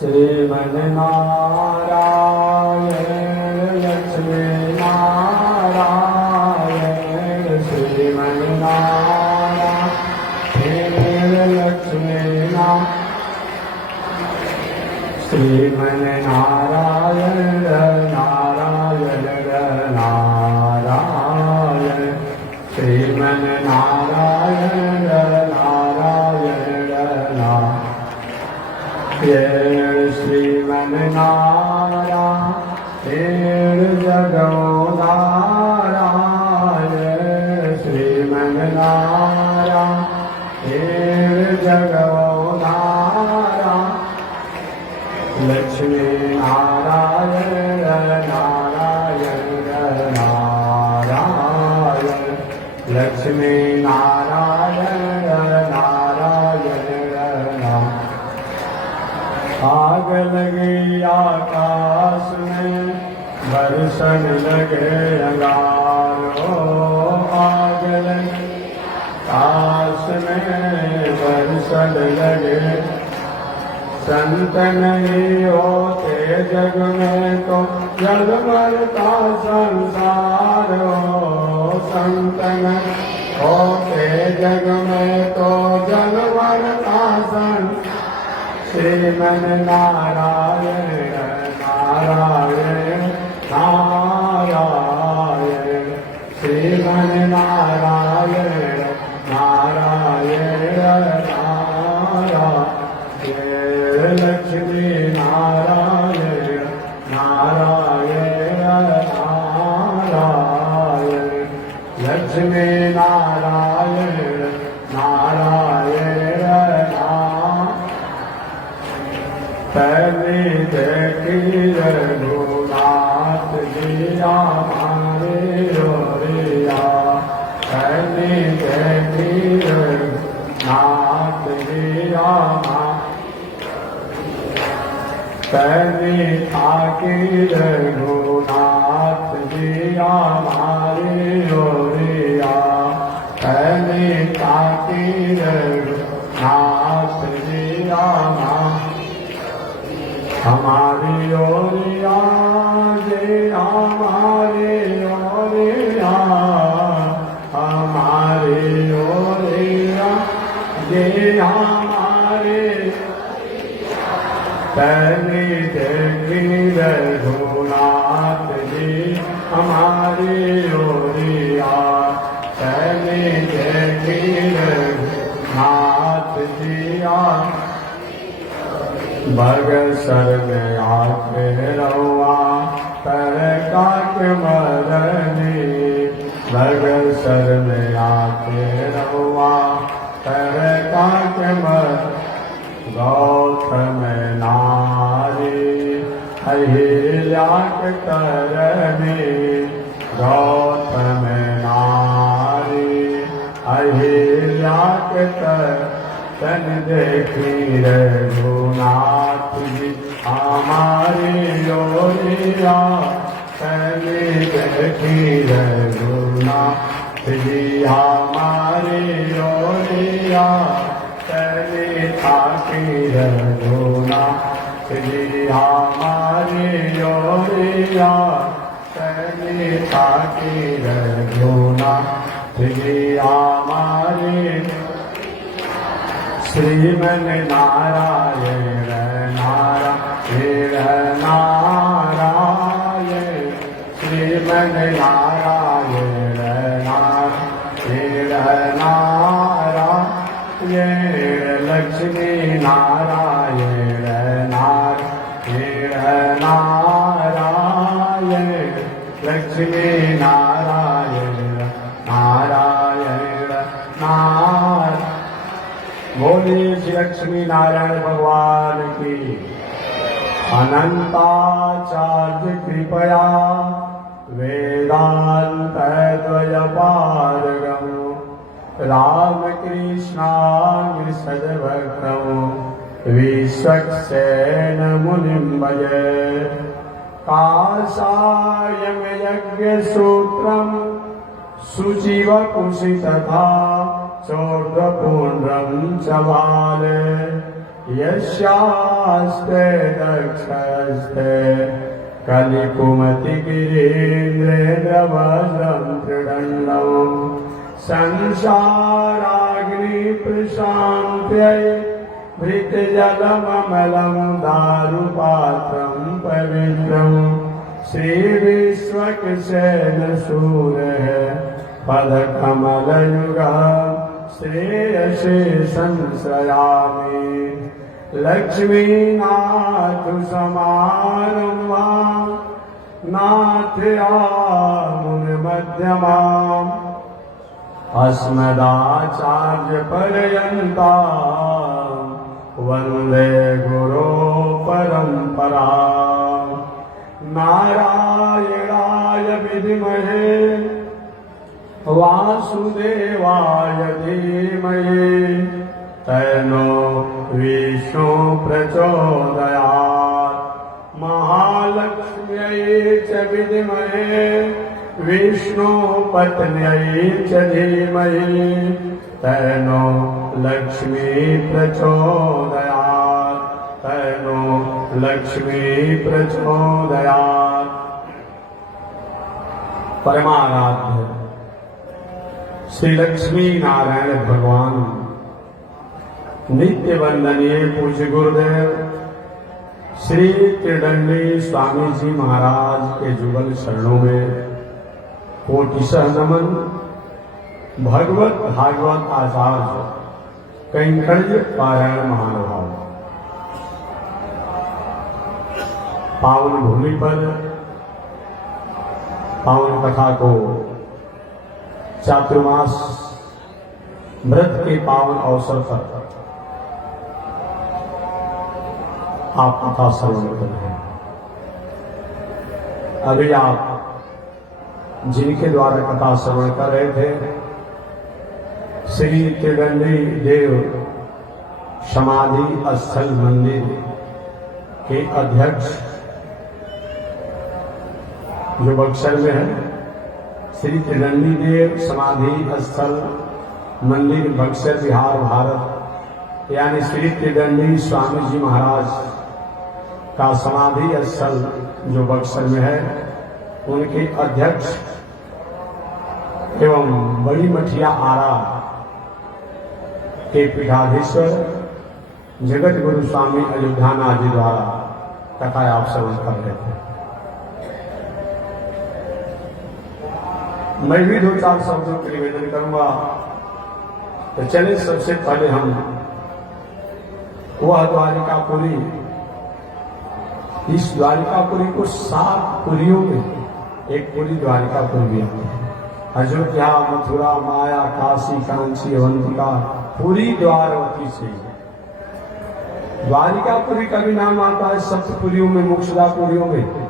श्रीमन्नारायण लक्ष्मी नारायण श्रीमन्नारायण लक्ष्मी श्रीमन्नारायण नारायण नारायण श्रीमन्नारायण नारायण नारायण श्रीमन्नारायण जगोदारायण श्रीमन्नारायण जगोदारायण लक्ष्मी नारायण नारायण नारायण लक्ष्मी नारायण नारायण आग लगी आकाश में बरसन लगे अंगारो आग लगी आकाश में बरसन लगे संत नहीं होते जग में तो जलमरता संसार हो संत नहीं होते जग में तो जलमरता संसार श्रीमन्नारायण नारायण नारायण श्रीमन्नारायण नारायण नारायण लक्ष्मी नारायण नारायण नारायण लक्ष्मी नारायण नारायण पहली देखी रघुनाथ जिया हमारे रोरिया पहली देखी रघुनाथ जिया पहली थाकी रघुनाथ जिया हमारे रोरिया पहली थाकी रघुनाथ जिया हमारी ओरिया जे हमारी ओरिया हमारी ओरिया जे हमारे पहली देखी रघुनाथ जी हमारी ओरिया पहली देखी रघुनाथ जी बगसर में आके रहुआ पर काट मरनी बगसर में आके रहुआ पर काट मर गौतम नारी अहिल्याक तरनी गौतम नारी अहिल्याक तन देखी रघुनाथ जी हमारी ओरिया पहले देखी रघुनाथ जी हमारी ओरिया पहले थाकी रघुनाथ जी हमारी ओरिया पहले थाकी रघुनाथ जी हमारी श्रीमन्नारायण नारायण नारायण श्रीमन्नारायण नारायण नारायण लक्ष्मी नारायण नारायण नारायण लक्ष्मी नारायण नारायण नारायण बोलिए श्री लक्ष्मी नारायण भगवान की अनंताचार्य कृपया वेदांत द्वय पारगम रामकृष्णाग्र सदभक्तम विश्वक्सेन मुनिं भजे काषायं यज्ञसूत्रं शुचिवपुषि तथा चोर्ध्वपुण्ड्रं च बाले यस्यास्ते दक्षस्ते कलिकुमतिगिरीन्द्रेन्द्रवज्रं त्रिदण्डम् संसाराग्निप्रशान्त्यै भृतजलममलं दारुपात्रं पवित्रम् श्रीविश्वक्सेनसूरः पदकमलयुगः श्रेयसे संश्रयामि लक्ष्मीनाथसमारम्भां नाथयामुनिमध्यमाम् अस्मदाचार्यपर्यन्तां वन्दे गुरो परम्पराम् नारायणाय विद्महे वासुदेवाय धीमहि तन्नो विष्णु प्रचोदयात् महालक्ष्म्यै च विद्महे विष्णुपत्न्यै च धीमहि तन्नो लक्ष्मी प्रचोदयात् तन्नो लक्ष्मी प्रचोदयात्। परमाराध्य श्री लक्ष्मी नारायण भगवान नित्य वंदनीय पूज्य गुरुदेव श्री त्रिदंडी स्वामी जी महाराज के जुगल शरणों में कोटिशः नमन। भगवत भागवत आचार्य कैंकर्य पारायण महानुभाव पावन भूमि पर पावन कथा को चातुर्मास व्रत के पावन अवसर पर आप कथा श्रवण कर रहे हैं। अभी आप जिनके द्वारा कथा श्रवण कर रहे थे श्री त्रिदंडी देव समाधि स्थल मंदिर के अध्यक्ष जो बक्सर में है, श्री त्रिदंडी देव समाधि स्थल मंदिर बक्सर बिहार भारत, यानी श्री त्रिदंडी स्वामी जी महाराज का समाधि स्थल जो बक्सर में है, उनके अध्यक्ष एवं बड़ी मठिया आरा के पीठाधीश्वर जगत गुरु स्वामी अयोध्यानाथ जी द्वारा कथा आप श्रवण कर रहे थे। मैं भी दो चार शब्दों के निवेदन करूंगा। तो चलिए सबसे पहले हम वह द्वारिकापुरी, इस द्वारिकापुरी को 7 पुरियों में एक पुरी द्वारिकापुरी भी आती है। अयोध्या, मथुरा, माया, काशी, कांची, अवंतिका, पुरी द्वारवती से द्वारिकापुरी का भी नाम आता है। सप्तपुरियों में, मोक्षदापुरियों में,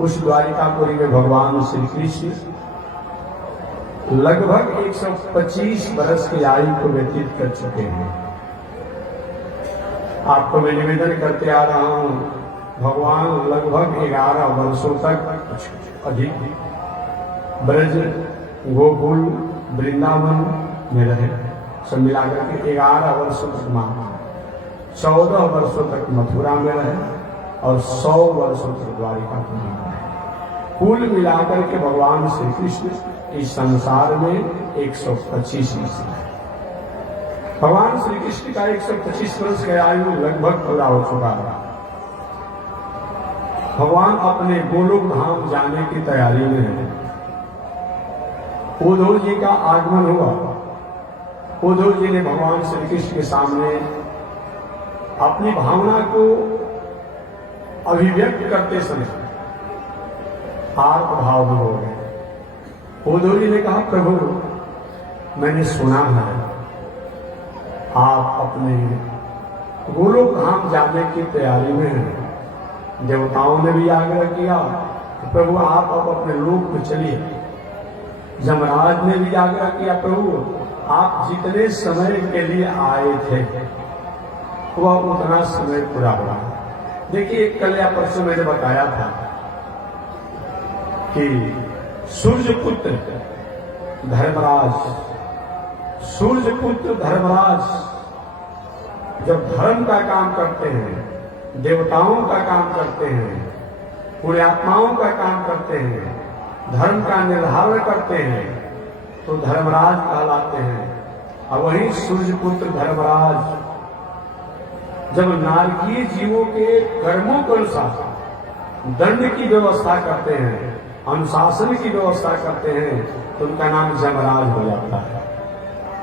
उस द्वारिकापुरी में भगवान श्री कृष्ण लगभग 125 वर्ष की आयु को व्यतीत कर चुके हैं। आपको मैं निवेदन करते आ रहा हूं, भगवान लगभग 11 वर्षों तक अधिक ब्रज, गोकुल, वृंदावन में रहे। सब मिलाकर के 11 वर्षों तक माना, 14 वर्षों तक मथुरा में रहे और 100 वर्षों तक द्वारिकापुरी में रहे। कुल मिलाकर के भगवान श्री कृष्ण इस संसार में 125 वर्ष है। भगवान श्री कृष्ण का 125 वर्ष का आयु लगभग पूरा हो चुका है। भगवान अपने गोलोक धाम जाने की तैयारी में है। उद्धव जी का आगमन हुआ। उद्धव जी ने भगवान श्री कृष्ण के सामने अपनी भावना को अभिव्यक्त करते समय आर्त भाव में हो गए। उद्धव जी ने कहा, प्रभु मैंने सुना है आप अपने गोलोक धाम जाने की तैयारी में हैं। देवताओं ने भी आग्रह किया कि प्रभु आप अब अपने लोक में चलिए। यमराज ने भी आग्रह किया, प्रभु आप जितने समय के लिए आए थे वह उतना समय पूरा हुआ। देखिए, कल या परसों मैंने बताया था कि सूर्यपुत्र धर्मराज जब धर्म का काम करते हैं, देवताओं का काम करते हैं, पुण्यात्माओं का काम करते हैं, धर्म का निर्धारण करते हैं, तो धर्मराज कहलाते हैं। और वही सूर्यपुत्र धर्मराज जब नारकीय जीवों के कर्मों के अनुसार दंड की व्यवस्था करते हैं, अनुशासन की व्यवस्था करते हैं, तो उनका नाम जमराज हो जाता है।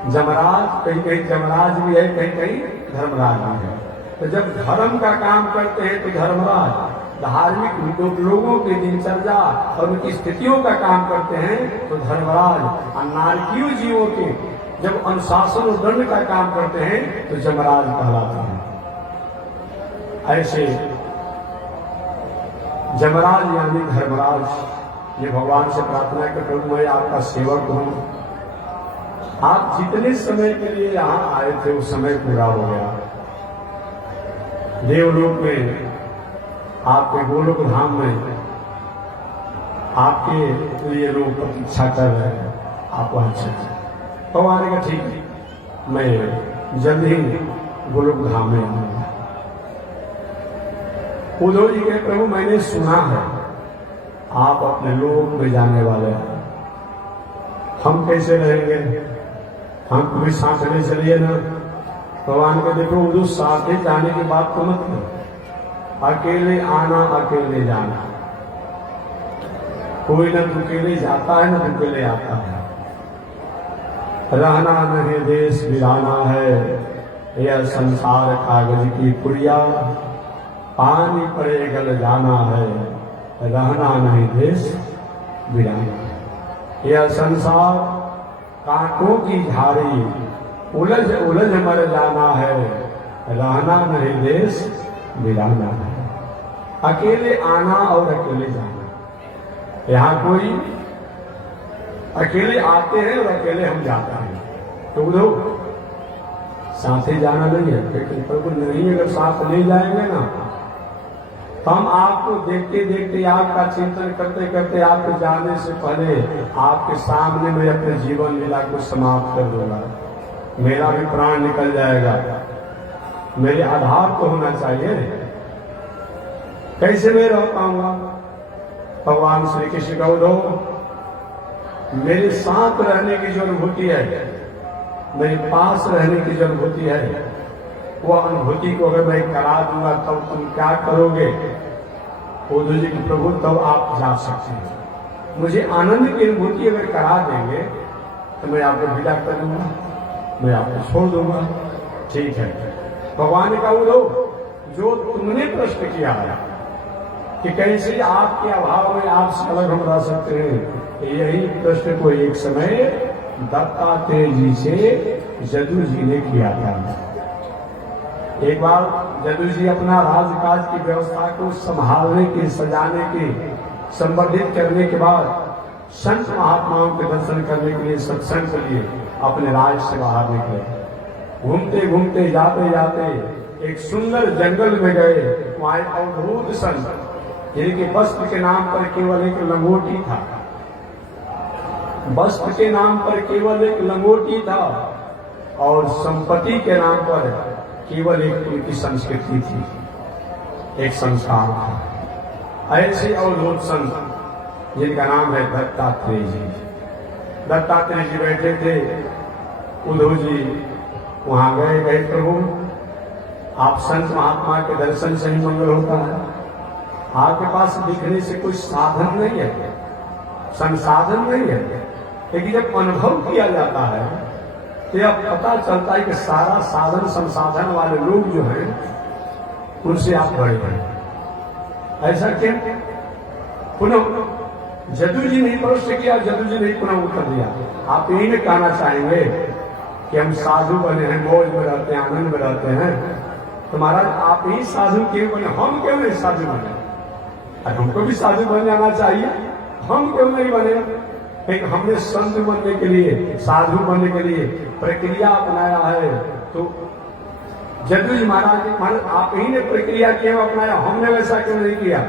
जमराज कहीं कहीं जमराज भी है, कहीं कहीं धर्मराज भी है। तो जब धर्म का काम करते हैं तो धर्मराज, धार्मिक लोगों की दिनचर्या और उनकी स्थितियों का काम करते हैं तो धर्मराज, और नारकीय जीवों के जब अनुशासन और दंड का काम करते हैं तो जमराज कहलाते हैं। ऐसे जमराज यानी धर्मराज, ये भगवान से प्रार्थना करता हूं, मैं आपका सेवक हूं। आप जितने समय के लिए यहां आए थे वो समय पूरा हो गया। देवलोक में, आपके गोलोक धाम में आपके लिए लोग प्रतीक्षा कर रहे हैं, आप वहां चले। भगवान का ठीक है, मैं जल्द ही गोलोक धाम में आऊंगा। उद्धव जी के प्रभु, मैंने सुना है आप अपने लोक में जाने वाले हैं, हम कैसे रहेंगे? हम भी साथ में चलिए ना। भगवान को देखो, उद्धव साथ ही जाने की बात तो मत करो, अकेले आना अकेले जाना। कोई न अकेले जाता है न अकेले आता है। रहना नहीं देश वीराना है, यह संसार कागज की पुड़िया, पानी पड़े गल जाना है, रहना नहीं देश वीराना। यह संसार कांटों की झाड़ी, उलझ उलझ मर जाना है, रहना नहीं देश वीराना है। अकेले आना और अकेले जाना। यहाँ कोई अकेले आते हैं और अकेले हम जाते हैं, तो उधर साथ ही जाना नहीं है। लेकिन प्रभु नहीं, अगर साथ नहीं जाएंगे ना, तो हम आपको देखते देखते, आपका चिंतन करते करते, आपके जाने से पहले आपके सामने में अपने जीवन लीला को समाप्त कर दूंगा। मेरा भी प्राण निकल जाएगा। मेरे आधार तो होना चाहिए, कैसे मैं रह पाऊंगा? भगवान श्री कृष्ण का उद्धव, मेरे साथ रहने की जो अनुभूति है, मेरे पास रहने की जो अनुभूति है, वह अनुभूति को अगर मैं करा दूंगा तब तुम क्या करोगे? उद्धव जी की प्रभु, तब आप जा सकते हैं। मुझे आनंद की अनुभूति अगर करा देंगे तो मैं आपको विदा कर दूंगा, मैं आपको छोड़ दूंगा। ठीक है। भगवान का उद्धव, जो तुमने प्रश्न किया है कि कैसे आपके अभाव में आपसे अलग हम रह सकते हैं, यही प्रश्न को एक समय दत्तात्रेय जी से जदू जी ने किया था। एक बार जदू जी अपना राजकाज की व्यवस्था को संभालने के, सजाने के, संवर्धित करने के बाद संत महात्माओं के दर्शन करने के लिए, सत्संग के लिए अपने राज से बाहर निकले। घूमते घूमते, जाते जाते एक सुंदर जंगल में गए। वहां एक अवधूत संत, जिनके वस्त्र के नाम पर केवल एक लंगोटी था, वस्त्र के नाम पर केवल एक लंगोटी था, और संपत्ति के नाम पर केवल एक उनकी संस्कृति थी, एक संस्कार था। ऐसे अवधूत संत जिनका नाम है दत्तात्रेय जी। दत्तात्रेय जी बैठे थे। उद्धव जी वहां गए प्रभु, आप संत महात्मा के दर्शन से ही मंगल होता है। आपके पास दिखने से कुछ साधन नहीं है, संसाधन नहीं है, लेकिन जब अनुभव किया जाता है तो यह पता चलता है कि सारा साधन संसाधन वाले लोग जो हैं उनसे आप बड़े हैं। ऐसा क्यों? पुनः जदू जी ने प्रश्न किया, जदू जी ने पुनः उत्तर दिया। आप यही में कहना चाहेंगे कि हम साधु बने हैं, मौज में रहते हैं, आनंद में रहते हैं, तो महाराज आप ही साधु क्यों बने, हम क्यों नहीं साधु बने? हमको भी साधु बन जाना चाहिए, हम क्यों नहीं बने? एक हमने संत बनने के लिए, साधु बनने के लिए प्रक्रिया अपनाया है। तो जदू जी महाराज आप ही ने प्रक्रिया क्यों अपनाया, हमने वैसा क्यों नहीं किया?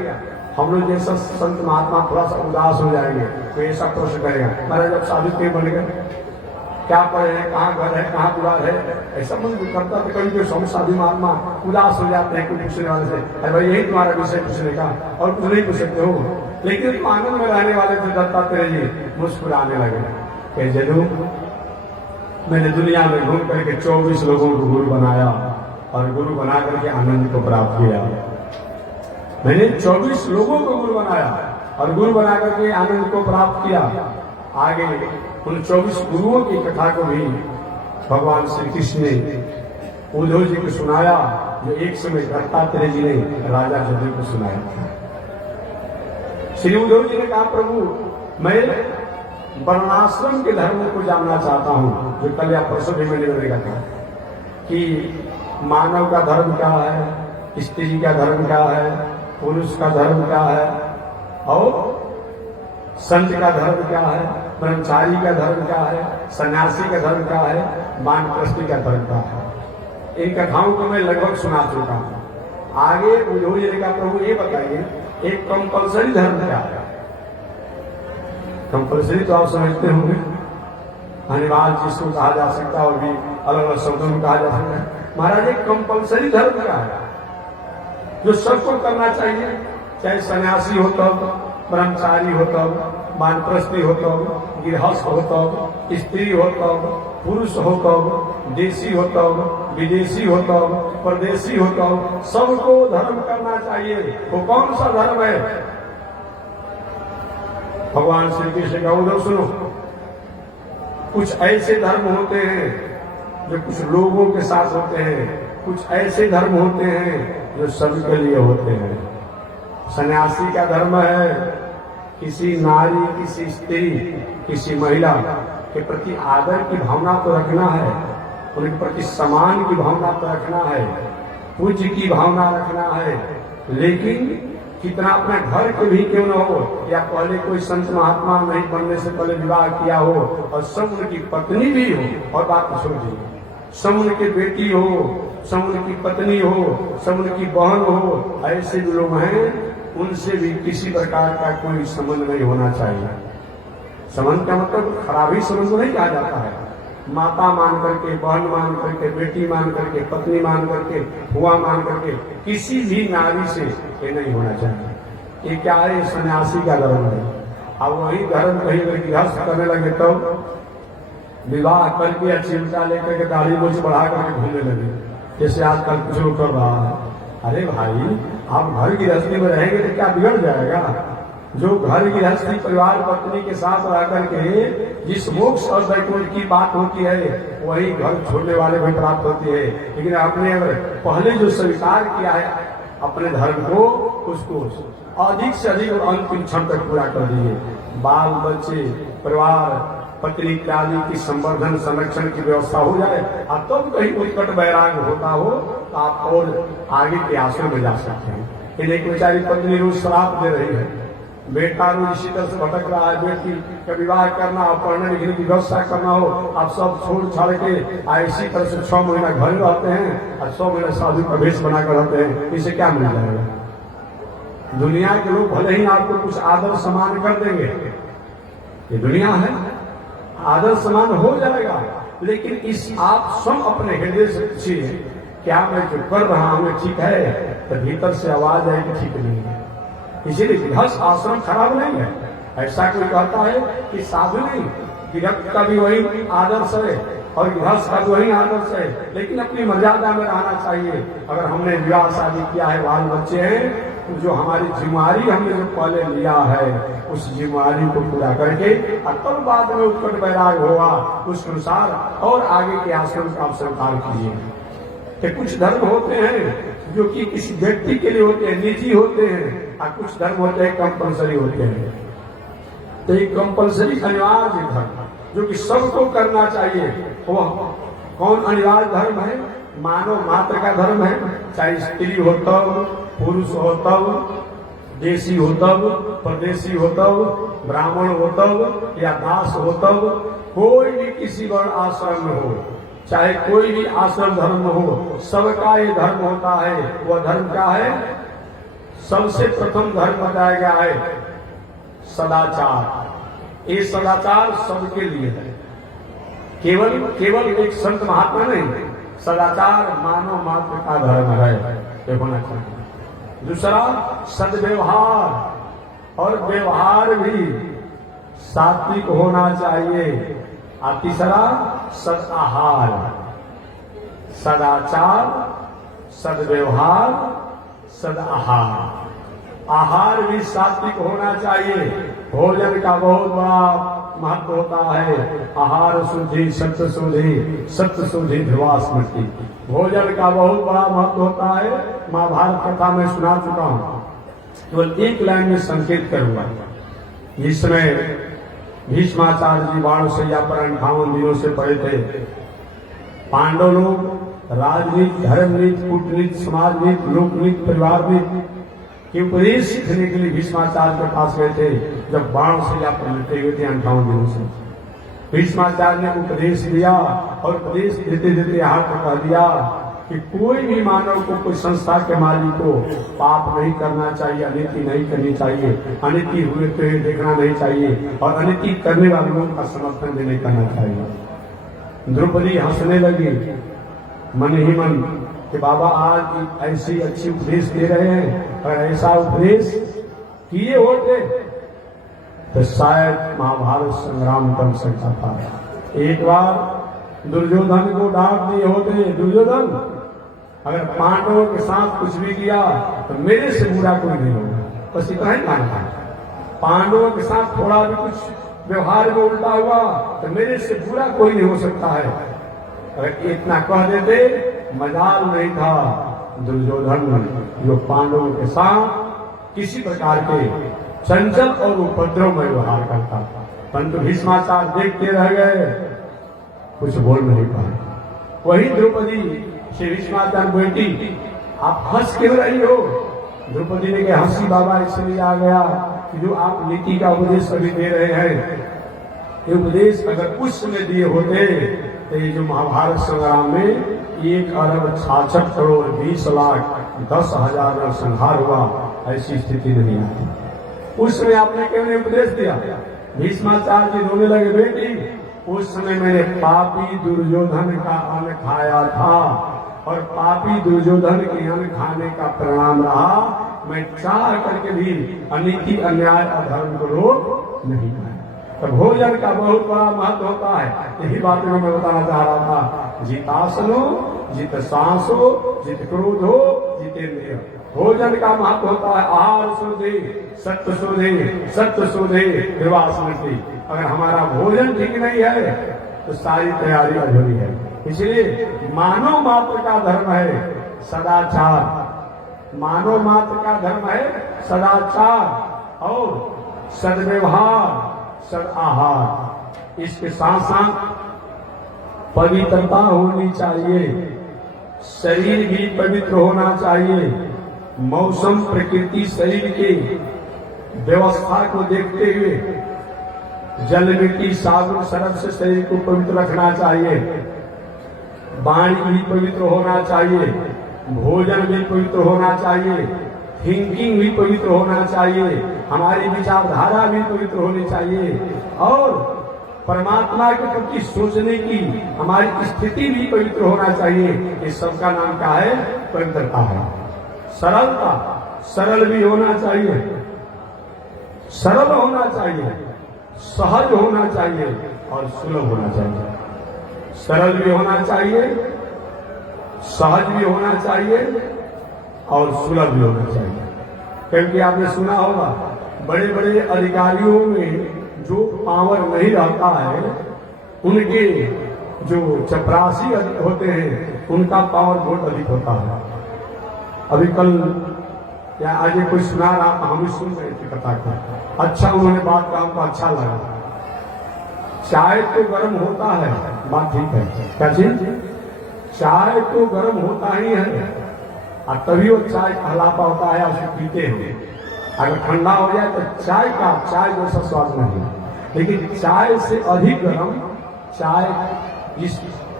हम लोग जैसा संत महात्मा थोड़ा सा उदास हो जाएंगे तो ऐसा प्रश्न करेगा, महाराज अब साधु क्यों बन गए? क्या पढ़े हैं, कहाँ घर है, कहाँ द्वार है, ऐसा मन करता तो कभी जो साधु महात्मा उदास हो जाते हैं कुछ पूछने वाले से, अरे भाई यही तुम्हारा विषय पूछने का, और कुछ नहीं पूछ सकते हो। लेकिन तुम आनंद में रहने वाले थे दत्तात्रेय जी, मुस्कुराने लगे कि जरूर मैंने दुनिया में घूम करके 24 लोगों को गुरु बनाया और गुरु बना करके आनंद को प्राप्त किया। मैंने 24 लोगों को गुरु बनाया और गुरु बना करके आनंद को प्राप्त किया। आगे उन 24 गुरुओं की कथा को भी भगवान श्री कृष्ण ने उद्धव जी को सुनाया, जो एक समय दत्तात्रेय जी ने राजा जदयू को सुनाया था। श्री उद्धव जी ने कहा, प्रभु मैं वर्णाश्रम के धर्मों को जानना चाहता हूं, जो कल या परसों भी मैंने कहा कि मानव का धर्म क्या है, स्त्री का धर्म क्या है, पुरुष का धर्म क्या है, और संत का धर्म क्या है, ब्रह्मचारी का धर्म क्या है, सन्यासी का धर्म क्या है, वानप्रस्थी का धर्म क्या है। इन कथाओं को मैं लगभग सुना चुका हूं। आगे उद्धव जी ने कहा, प्रभु ये बताइए एक कंपल्सरी धर्म क्या है। कंपल्सरी तो आप समझते होंगे, अनिवार्य जिसको कहा जा सकता है और भी अलग अलग शब्दों में कहा जा सकता है। महाराज एक कंपल्सरी धर्म क्या है जो सबको करना चाहिए, चाहे सन्यासी हो तब, ब्रह्मचारी हो तब, वानप्रस्थी हो तब, गृहस्थ हो तब, स्त्री हो तब, पुरुष हो तब, देशी हो तब, विदेशी हो तब, परदेशी हो तब, सबको धर्म करना चाहिए। वो कौन सा धर्म है? भगवान श्री कृष्ण का उद्धव सुनो, कुछ ऐसे धर्म होते हैं जो कुछ लोगों के साथ होते हैं, कुछ ऐसे धर्म होते हैं जो सबके लिए होते हैं। सन्यासी का धर्म है किसी नारी, किसी स्त्री, किसी महिला के प्रति आदर की भावना तो रखना है, उनके प्रति सम्मान की भावना तो रखना है, पूज्य की भावना रखना है, लेकिन कितना अपने घर के भी क्यों न हो, या पहले कोई संत महात्मा नहीं बनने से पहले विवाह किया हो और सब उनकी पत्नी भी हो, और बात छोड़िए, सब उनकी बेटी हो, सब उनकी पत्नी हो, सब उनकी बहन हो, ऐसे भी लोग हैं, उनसे भी किसी प्रकार का कोई संबंध नहीं होना चाहिए। संबंध का मतलब खराबी संबंध नहीं कहा जाता है। माता मान करके, बहन मान करके, बेटी मान करके, पत्नी मान करके, हुआ मान करके, किसी भी नारी से ये नहीं होना चाहिए। ये क्या है? सन्यासी का धर्म है। अब वही धर्म कहीं अगर गृहस्थ करने लगे तो विवाह करके या चिमटा लेकर के दाढ़ी मूछ बढ़ा करके घूमने लगे, जैसे आजकल कुछ लोग कर रहा है। अरे भाई, आप घर गृहस्थी में रहेंगे तो क्या बिगड़ जाएगा? जो घर गृहस्थी परिवार पत्नी के साथ रह करके जिस मोक्ष और वैकुंठ की बात होती है, वही घर छोड़ने वाले में प्राप्त होती है। लेकिन आपने अगर पहले जो स्वीकार किया है अपने धर्म को, उसको अधिक से अधिक और अंतिम क्षण तक पूरा कर दीजिए। बाल बच्चे, परिवार, पत्नी इत्यादि की संवर्धन संरक्षण की व्यवस्था हो जाए, और तब कहीं उत्कट वैराग्य होता हो तो आप और आगे प्रयासों में जा सकते हैं। एक बेचारी पत्नी रोज श्राप दे रही है, बेटा रोज इसी तरह से भटक रहा है, बेटी का विवाह करना और पढ़ने लिखने की व्यवस्था करना हो, आप सब छोड़ छाड़ के इसी तरह से 6 महीना घर रहते हैं और 6 महीना साधु का भेष बनाकर रहते हैं, इसे क्या मिल जाएगा? दुनिया के लोग भले ही आपको कुछ आदर सम्मान कर देंगे, ये दुनिया है, आदर सम्मान हो जाएगा, लेकिन इस आप स्वयं अपने हृदय से पूछिए, क्या मैं जो कर रहा हूं ठीक है? तो भीतर से आवाज आए कि ठीक नहीं है। इसीलिए गृहस्थ आश्रम खराब नहीं है। ऐसा कोई कहता है कि साधु नहीं, गृहस्थ का भी वही आदर्श है और गृहस्थ का भी वही आदर्श है, लेकिन अपनी मर्यादा में रहना चाहिए। अगर हमने विवाह शादी किया है, बाल बच्चे हैं, तो जो हमारी जिम्मेवारी हमने जो पहले लिया है, उस जिम्मेवारी को पूरा करके तब बाद में उत्कट वैराग्य होगा, उस अनुसार और आगे के आश्रम का आप स्वीकार कीजिए। कि कुछ धर्म होते हैं जो कि किसी व्यक्ति के लिए होते हैं, निजी होते हैं, और कुछ धर्म होते हैं कंपल्सरी होते हैं। तो एक कंपल्सरी अनिवार्य धर्म जो कि सबको करना चाहिए, वो कौन अनिवार्य धर्म है? मानव मात्र का धर्म है, चाहे स्त्री हो तब, पुरुष हो तब, देशी हो तब, परदेशी हो तब, ब्राह्मण हो तब, या दास हो तब, कोई भी किसी वर्ण आश्रम में हो, चाहे कोई भी आश्रम धर्म हो, सबका ये धर्म होता है। वह धर्म क्या है? सबसे प्रथम धर्म बताया गया है सदाचार। ये सदाचार सबके लिए है। केवल केवल एक संत महात्मा नहीं, सदाचार मानव मात्र का धर्म है, ये होना चाहिए। दूसरा सद्व्यवहार, और व्यवहार भी सात्विक होना चाहिए। और तीसरा सदाहार, सदाचार, सद्व्यवहार, सदाहार। आहार भी सात्विक होना चाहिए। भोजन का बहुत बड़ा महत्व होता है। आहार शुद्धि सत्य शुद्धि, सत्य शुद्धि ध्रुवा स्मृति। भोजन का बहुत बड़ा महत्व होता है। महाभारत कथा में सुना चुका हूं, केवल एक लाइन में संकेत करूंगा। इसमें भीष्माचार्य जी बाणशैया पर 58 दिनों से पड़े थे। पांडव लोग राजनीति, धर्मनीति, कूटनीति, समाजनीति, लोकनीति, परिवारनीति के उपदेश सीखने के लिए भीष्माचार्य के पास गए थे। जब बाणशैया पर लेटे हुए थे 58 दिनों से, भीष्माचार्य ने उपदेश दिया, और उपदेश देते देते यहाँ पर कह दिया कि कोई भी मानव को, कोई संस्था के मालिक को पाप नहीं करना चाहिए, अनिति नहीं करनी चाहिए, अनिति हुए तो ये देखना नहीं चाहिए, और अनिति करने वाले लोगों का समर्थन भी नहीं करना चाहिए। द्रौपदी हंसने लगी मन ही मन कि बाबा आज ऐसी अच्छी उपदेश दे रहे हैं, और ऐसा उपदेश किए होते तो शायद महाभारत संग्राम कर सकता था। एक बार दुर्योधन को डांट दिए होते, दुर्योधन अगर पांडवों के साथ कुछ भी किया तो मेरे से बुरा कोई नहीं होगा, बस इतना ही कहना था। पांडवों के साथ थोड़ा भी कुछ व्यवहार में उल्टा हुआ तो मेरे से बुरा कोई नहीं हो सकता है। अगर इतना कह देते, मजाल नहीं था दुर्योधन जो पांडवों के साथ किसी प्रकार के चंचल और उपद्रव में व्यवहार करता था। परंतु भीष्माचार्य देखते रह गए, कुछ बोल नहीं पाए। वही द्रौपदी से भीष्माचार्य बेटी आप हंस क्यों रही हो? द्रौपदी ने कहा हंसी बाबा इसलिए आ गया कि जो आप नीति का उपदेश अभी दे रहे हैं, ये उपदेश अगर उस समय दिए होते तो ये जो महाभारत संग्राम में 1,66,20,10,000 संहार हुआ, ऐसी स्थिति नहीं आई। उस समय आपने केवल उपदेश दिया। भीष्माचार्य जी रोने लगे, बेटी उस समय मैंने पापी दुर्योधन का अन्न खाया था, और पापी दुर्योधन के अन्न खाने का परिणाम रहा मैं चाह करके भी अनीति, अन्याय, अधर्म को रोक नहीं पाया। तो भोजन का बहुत बड़ा महत्व होता है। यही बात मैं बताना चाह रहा था। जितासनो, जित सांसो, जित क्रोध हो, जितेंद्रिय। भोजन का महत्व होता है। आहार शुद्धि, सत्य शुद्धि, सत्य शुद्धि, विवाह स्मृति। अगर हमारा भोजन ठीक नहीं है तो सारी तैयारी अधूरी है। इसलिए मानव मात्र का धर्म है सदाचार, मानव मात्र का धर्म है सदाचार और सद्व्यवहार, सदाहार। इसके साथ साथ पवित्रता होनी चाहिए, शरीर भी पवित्र होना चाहिए। मौसम, प्रकृति, शरीर की व्यवस्था को देखते हुए जल, मिट्टी, साबुन, सरफ से शरीर को पवित्र रखना चाहिए। वाणी भी पवित्र होना चाहिए, भोजन भी पवित्र होना चाहिए, थिंकिंग भी पवित्र होना चाहिए, हमारी विचारधारा भी पवित्र होनी चाहिए, और परमात्मा के प्रति सोचने की हमारी स्थिति भी पवित्र होना चाहिए। इस सबका नाम क्या है? पवित्रता है। सरलता, सरल भी होना चाहिए, सरल होना चाहिए, सहज होना चाहिए, और सुलभ होना चाहिए। सरल भी होना चाहिए, सहज भी होना चाहिए, और सुलभ भी होना चाहिए। क्योंकि आपने सुना होगा बड़े बड़े अधिकारियों में जो पावर नहीं रहता है, उनके जो चपरासी होते हैं उनका पावर बहुत अधिक होता है। अभी कल या आज कोई सुना रहा, हम सुन रहे थे कथा को, अच्छा उन्होंने बात कहा, हमको अच्छा लगा। चाय तो गर्म होता है, बात ठीक है, क्या चीज? चाय तो गर्म होता ही है, और तभी वो चाय कहलाता होता है, उसको पीते हैं। अगर ठंडा हो जाए तो चाय जैसा स्वाद नहीं। लेकिन चाय से अधिक गर्म चाय जिस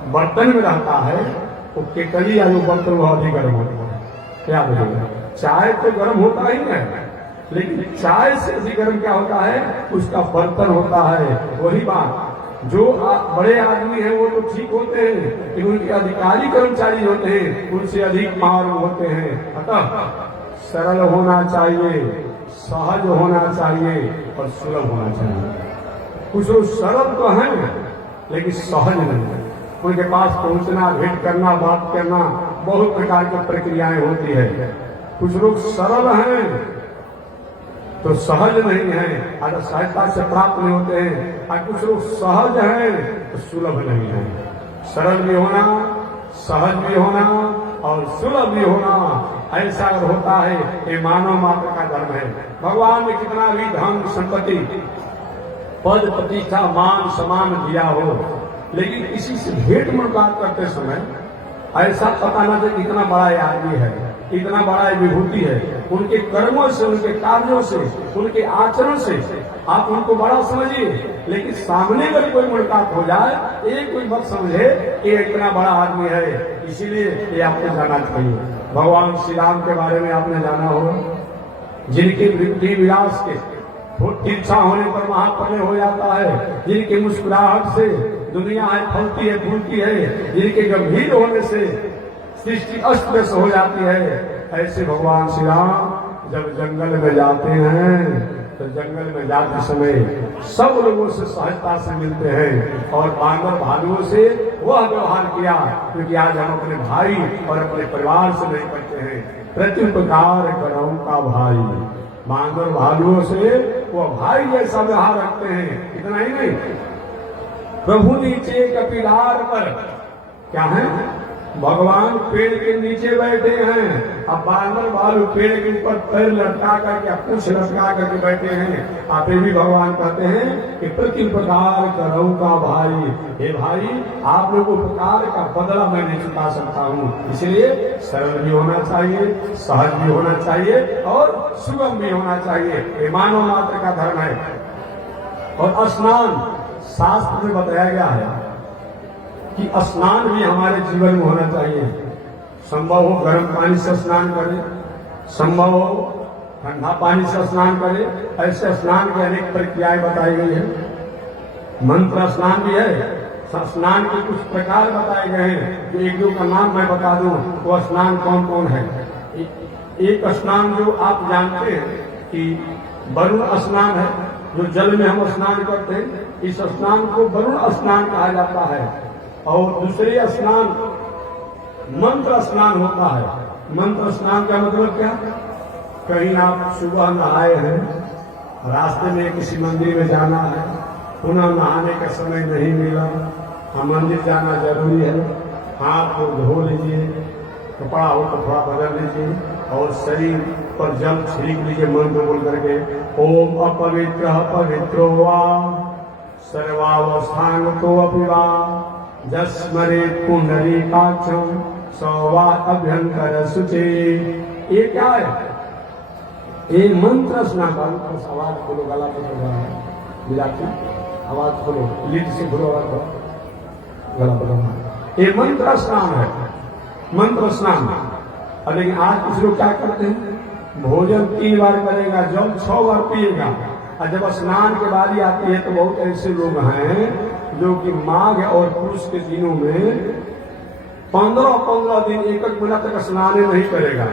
बर्तन में रहता है, वो केतली या जो बर्तन वो अधिक गर्म होता है। क्या बोलेगा? चाय तो गर्म होता ही है, लेकिन चाय से अधिक गर्म क्या होता है? उसका बर्तन होता है। वही बात जो बड़े आदमी हैं वो तो ठीक होते हैं, लेकिन उनके अधिकारी कर्मचारी होते हैं उनसे अधिक मारूम होते हैं। अतः सरल होना चाहिए, सहज होना चाहिए और सुलभ होना चाहिए। कुछ लोग सरल तो हैं लेकिन सहज नहीं है। उनके पास पहुंचना, भेंट करना, बात करना, बहुत प्रकार की प्रक्रियाएं होती है। कुछ लोग सरल हैं तो सहज नहीं है, अगर सहायता से प्राप्त नहीं होते हैं। और कुछ लोग सहज हैं तो सुलभ नहीं है। सरल भी होना, सहज भी होना और सुलभ भी होना, ऐसा अगर होता है ये मानव मात्र का धर्म है। भगवान ने कितना भी धन संपत्ति, पद प्रतिष्ठा, मान सम्मान दिया हो, लेकिन किसी से भेंट मुलाकात करते समय ऐसा पता ना कि इतना बड़ा आदमी है, इतना बड़ा विभूति है। उनके कर्मों से, उनके कार्यों से, उनके आचरण से आप उनको बड़ा समझिए, लेकिन सामने अगर कोई मुलाकात हो जाए, एक कोई मत समझे कि इतना बड़ा आदमी है। इसीलिए ये आपको जाना चाहिए। भगवान श्री राम के बारे में आपने जाना हो, जिनकी वृद्धि विलास के इच्छा होने पर महाप्रलय हो जाता है, जिनकी मुस्कुराहट से दुनिया है फलती है फूलती है, जिनके गंभीर होने से सृष्टि अस्त व्यस्त हो जाती है, ऐसे भगवान श्री राम जब जंगल में जाते हैं तो जंगल में जाते समय सब लोगों से सहजता से मिलते हैं और बानर भालुओं से वह व्यवहार किया क्योंकि आज हम अपने भाई और अपने परिवार से नहीं करते हैं। प्रत्युपकार करो का भाई, बानर भालुओं से वो भाई जैसा व्यवहार रखते हैं। इतना ही नहीं, प्रभु नीचे कपिलार पर क्या है, भगवान पेड़ के नीचे बैठे हैं, अब बानर भालू पेड़ के ऊपर पैर लटका करके, पूछ लटका करके बैठे हैं। आप भी भगवान कहते हैं कि प्रत्युपकार करो का भाई, हे भाई आप लोग उपकार का बदला मैं नहीं चुका सकता हूँ। इसलिए सरल भी होना चाहिए, सहज भी होना चाहिए और सुगम भी होना चाहिए। ये मानव मात्र का धर्म है। और स्नान शास्त्र में बताया गया है कि स्नान भी हमारे जीवन में होना चाहिए। संभव हो गर्म पानी से स्नान करें, संभव हो ठंडा पानी से स्नान करें। ऐसे स्नान की अनेक प्रक्रियाएं बताई गई है। मंत्र स्नान भी है। स्नान के कुछ प्रकार बताए गए हैं, जो एक दो का नाम मैं बता दूं, वो स्नान कौन कौन है। एक स्नान जो आप जानते हैं कि वरुण स्नान है, जो जल में हम स्नान करते हैं, इस स्नान को वरुण स्नान कहा जाता है। और दूसरे स्नान मंत्र स्नान होता है। मंत्र स्नान का मतलब क्या, कहीं आप सुबह नहाए हैं, रास्ते में किसी मंदिर में जाना है, पुनः नहाने का समय नहीं मिला, मंदिर जाना जरूरी है, हाथ को धो लीजिए, कपड़ा हो तो थोड़ा बदल लीजिए और शरीर पर जल छिड़क लीजिए मंत्र बोल करके, ओम अपवित्र पवित्रो वा सर्वावस्थान तो अपिवा जस्मरे पुंडरीकाक्षं सौवा अभ्यंकर शुचि। ये क्या है, ये मंत्र स्नान। आवाज खोलो, गला मिलाती आवाज खोलो, लीड से खोलो, गला पकड़ना। ये मंत्र स्नान है, मंत्र स्नान। लेकिन आज कुछ लोग क्या करते हैं, भोजन 3 बार करेगा, जल 6 बार पिएगा, और जब स्नान के बारी आती है तो बहुत ऐसे लोग हैं जो कि माघ और पुरुष के दिनों में 15-15 दिन 1 मिनट तक स्नान नहीं करेगा,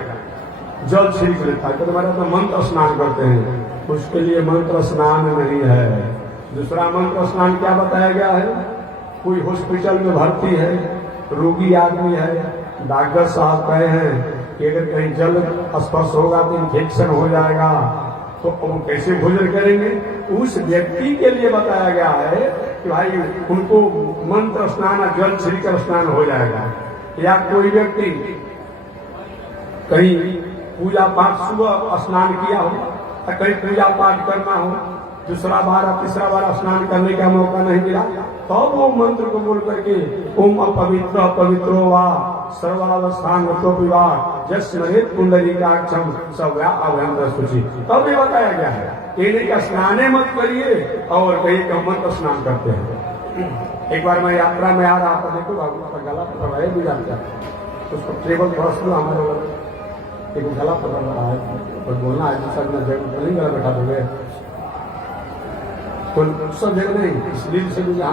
जल छिड़क लेता है। तो तुम्हारा तो मंत्र स्नान करते हैं, उसके लिए मंत्र स्नान नहीं है। दूसरा मंत्र स्नान क्या बताया गया है, कोई हॉस्पिटल में भर्ती है, रोगी आदमी है, डॉक्टर साहब कहे हैं कि अगर कहीं जल स्पर्श होगा तो इन्फेक्शन हो जाएगा, तो वो कैसे भोजन करेंगे। उस व्यक्ति के लिए बताया गया है कि भाई उनको मंत्र स्नान, जल छिड़कर स्नान हो जाएगा। या कोई व्यक्ति कहीं पूजा पाठ सुबह स्नान किया हो, कहीं पूजा पाठ करना हो, दूसरा बार और तीसरा बार स्नान करने का मौका नहीं मिला, तो वो मंत्र को बोल करके ओम अपवित्र पवित्रो वा सर्वावस्थान तो विवाह जस्मरे पुंडरीकाक्षं सव्या अभ्यंतर शुचि। तब ये बताया गया है, ये का स्नाने मत करिए और कहीं का मंत्र स्नान करते हैं। एक बार मैं यात्रा में आ रहा था, देखो बाबू का गला पकड़ रहा है, भी जानता है उसको टेबल थोड़ा सुनो, हमारे एक गला पकड़ रहा है, पर बोलना है सर मैं गला बैठा दोगे। तो सब जगह नहीं, इसलिए से मुझे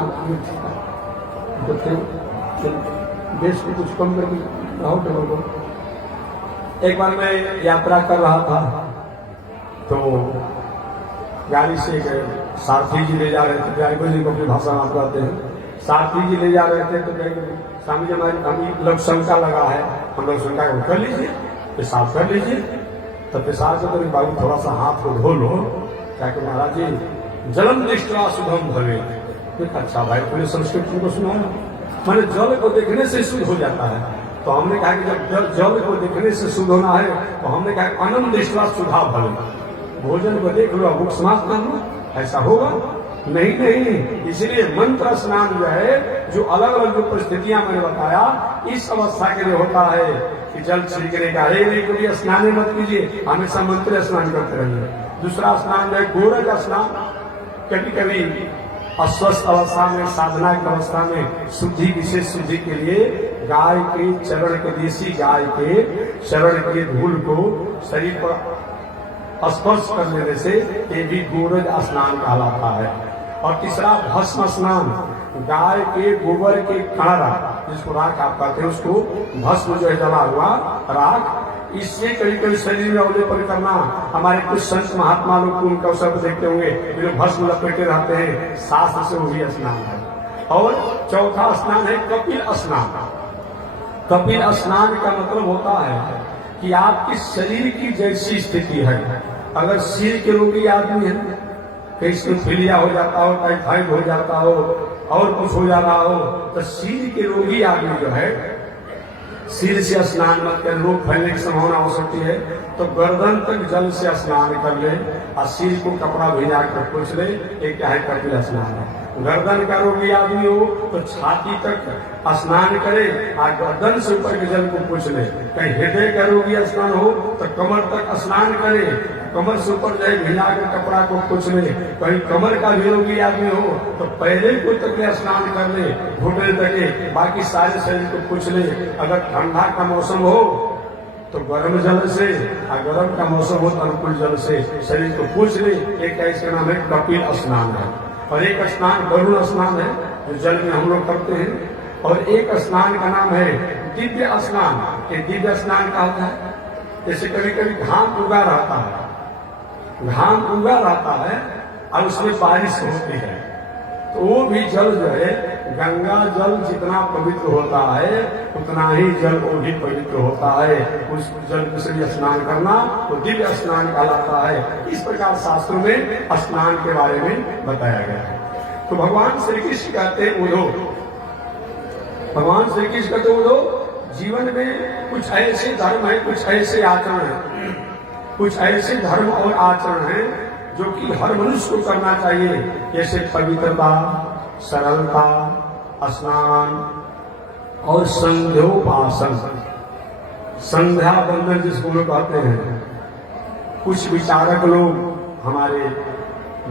देश को कुछ कम करके रहो टेबल को। एक बार मैं यात्रा कर रहा था तो गाड़ी से सारथी जी ले जा रहे थे, गाड़ी को जी को अपनी भाषा में बताते हैं, सारथी जी ले जा रहे थे तो स्वामी जी हमारी हम लोग शंका लगा है, हम लोग शंका कर लीजिए, पेशाब कर लीजिए। तो पेशाब से तो बाबू थोड़ा सा हाथ को धो लो, क्या कि महाराज जी जलम दृष्टवा शुभम भवे। अच्छा भाई पूरे संस्कृत को सुनाया, मैंने जल को देखने से शुद्ध हो जाता है। तो हमने कहा कि जब जल को देखने से शुद्ध होना है तो हमने कहा अनम दृष्टवा सुधा भवे, भोजन को देख लो भूख समाप्त कर लो, ऐसा होगा नहीं। इसलिए मंत्र स्नान जो है, जो अलग अलग जो परिस्थितियां मैंने बताया, इस अवस्था के लिए होता है कि जल छिड़कने का है नहीं, कभी स्नान मत कीजिए, हमेशा मंत्र स्नान करते रहिए। दूसरा स्नान जो है गोरज स्नान, कभी कभी अस्वस्थ अवस्था में, साधना की अवस्था में शुद्धि, विशेष शुद्धि के लिए गाय के चरण के, देसी गाय के चरण के धूल को शरीर पर स्पर्श कर लेने से ये भी गोरज स्नान कहलाता है। और तीसरा भस्म स्नान, गाय के गोबर के कणरा, जिसको राख आप कहते हैं, उसको भस्म जो है जला हुआ राख, इससे कभी कभी शरीर में अवले पर करना। हमारे कुछ संत महात्मा लोग को उनका अवसर देखते होंगे, जो भस्म लपेटे रहते हैं, शास्त्र से वो भी स्नान है। और चौथा स्नान है कपिल स्नान। कपिल स्नान का मतलब होता है कि आपके शरीर की जैसी स्थिति है, अगर सिर के रोगी आदमी है, कहीं फिलिया हो जाता हो, टाइफाइड हो जाता हो और कुछ हो जाता हो, तो सिर के रोगी आदमी जो है सिर से स्नान मत कर, रोग फैलने की संभावना हो सकती है, तो गर्दन तक जल से स्नान कर ले और सिर को कपड़ा भिजा कर पोंछ ले, एक क्या है कपिल स्नान है। गर्दन का रोगी आदमी हो तो छाती तक स्नान करे और गर्दन से ऊपर के जल को पोंछ ले। कहीं हृदय का रोगी स्नान हो तो कमर तक स्नान करे, कमर से ऊपर जाए भिजा कर कपड़ा को पोंछ ले। कहीं कमर का भी रोगी आदमी हो तो पहले को तक स्नान कर ले, घुटने तक, बाकी सारे शरीर को पोंछ ले। अगर ठंडा का मौसम हो तो गर्म जल से, और गर्म का मौसम हो तो अनुकूल जल से शरीर को पोंछ ले। एक इसका नाम है कपिल स्नान है। और एक स्नान वरुण स्नान है, जो जल में हम लोग करते हैं। और एक स्नान का नाम है दिव्य स्नान। ये दिव्य स्नान का होता है, जैसे कभी कभी घाम उगा रहता है, घाम उगा रहता है और उसमें बारिश होती है, तो वो भी जल जो है, गंगा जल जितना पवित्र होता है उतना ही जल वो भी पवित्र होता है। उस जल से स्नान करना तो दिव्य स्नान कहलाता है। इस प्रकार शास्त्रों में स्नान के बारे में बताया गया है। तो भगवान श्री कृष्ण कहते हैं उधो, भगवान श्री कृष्ण कहते उधो, जीवन में कुछ ऐसे धर्म है, कुछ ऐसे आचरण है, कुछ ऐसे धर्म और आचरण है जो कि हर मनुष्य को करना चाहिए, जैसे पवित्रता, सरलता, स्नान और संध्योपासन, संध्या बंदन जिसको लोग कहते हैं। कुछ विचारक लोग, हमारे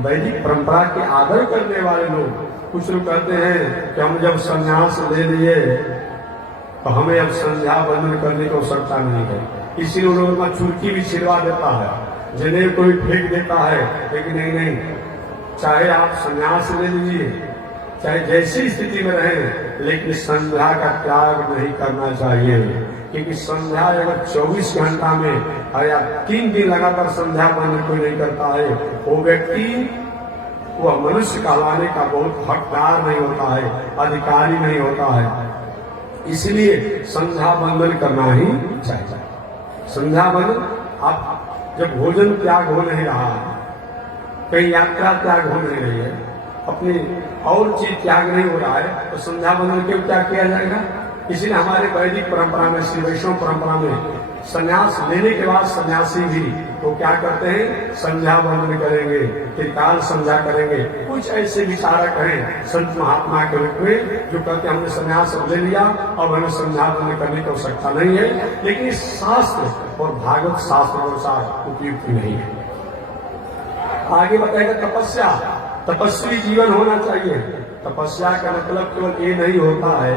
वैदिक परंपरा के आदर करने वाले लोग, कुछ लोग कहते हैं कि हम जब संन्यास ले लिए तो हमें अब संध्या बंदन करने की आवश्यकता नहीं है, इसीलिए उन लोगों का चुटकी भी छिड़वा देता है, जिन्हें कोई फेंक देता है। लेकिन नहीं, चाहे आप संन्यास ले लीजिए, चाहे जैसी स्थिति में रहें, लेकिन संध्या का त्याग नहीं करना चाहिए। क्योंकि संध्या अगर 24 घंटा में या 3 दिन लगातार संध्या बंदन कोई नहीं करता है, वो व्यक्ति, वह मनुष्य कहलाने का बहुत हकदार नहीं होता है, अधिकारी नहीं होता है। इसलिए संध्या बंदन करना ही चाहिए। संध्या बंदन, आप जब भोजन त्याग हो नहीं रहा है, कहीं यात्रा त्याग हो नहीं रही है, अपनी और चीज त्याग नहीं हो रहा है, तो संध्या बंदन क्यों त्याग किया जाएगा? इसलिए हमारे वैदिक परंपरा में, श्री वैष्णव परंपरा में, संन्यास लेने के बाद सन्यासी भी तो क्या करते हैं, संध्या बंदन करेंगे, त्रिकाल संध्या करेंगे। कुछ ऐसे विचारक हैं संत महात्मा के रूप में जो कहते हैं हमने संन्यास ले लिया और हमें संध्या बंदन करने की आवश्यकता नहीं है, लेकिन शास्त्र और भागवत शास्त्र के अनुसार उपयुक्त नहीं है। आगे बताएगा तपस्या, तपस्वी जीवन होना चाहिए। तपस्या का मतलब केवल ये नहीं होता है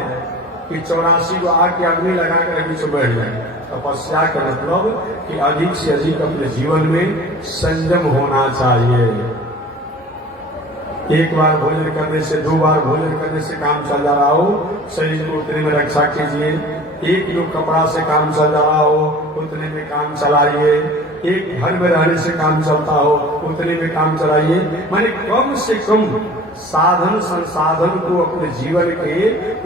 कि 84 को आग की अग्नि लगाकर बीच में बैठ जाए। तपस्या का मतलब कि अधिक से अधिक अपने जीवन में संयम होना चाहिए। एक बार भोजन करने से, 2 बार भोजन करने से काम चल जा रहा हो, शरीर को उतने में रक्षा कीजिए। एक लोग कपड़ा से काम चल जा रहा हो, उतने में काम चलाइए। एक घर में रहने से काम चलता हो, उतने में काम चलाइए। माने कम से कम साधन संसाधन को अपने जीवन के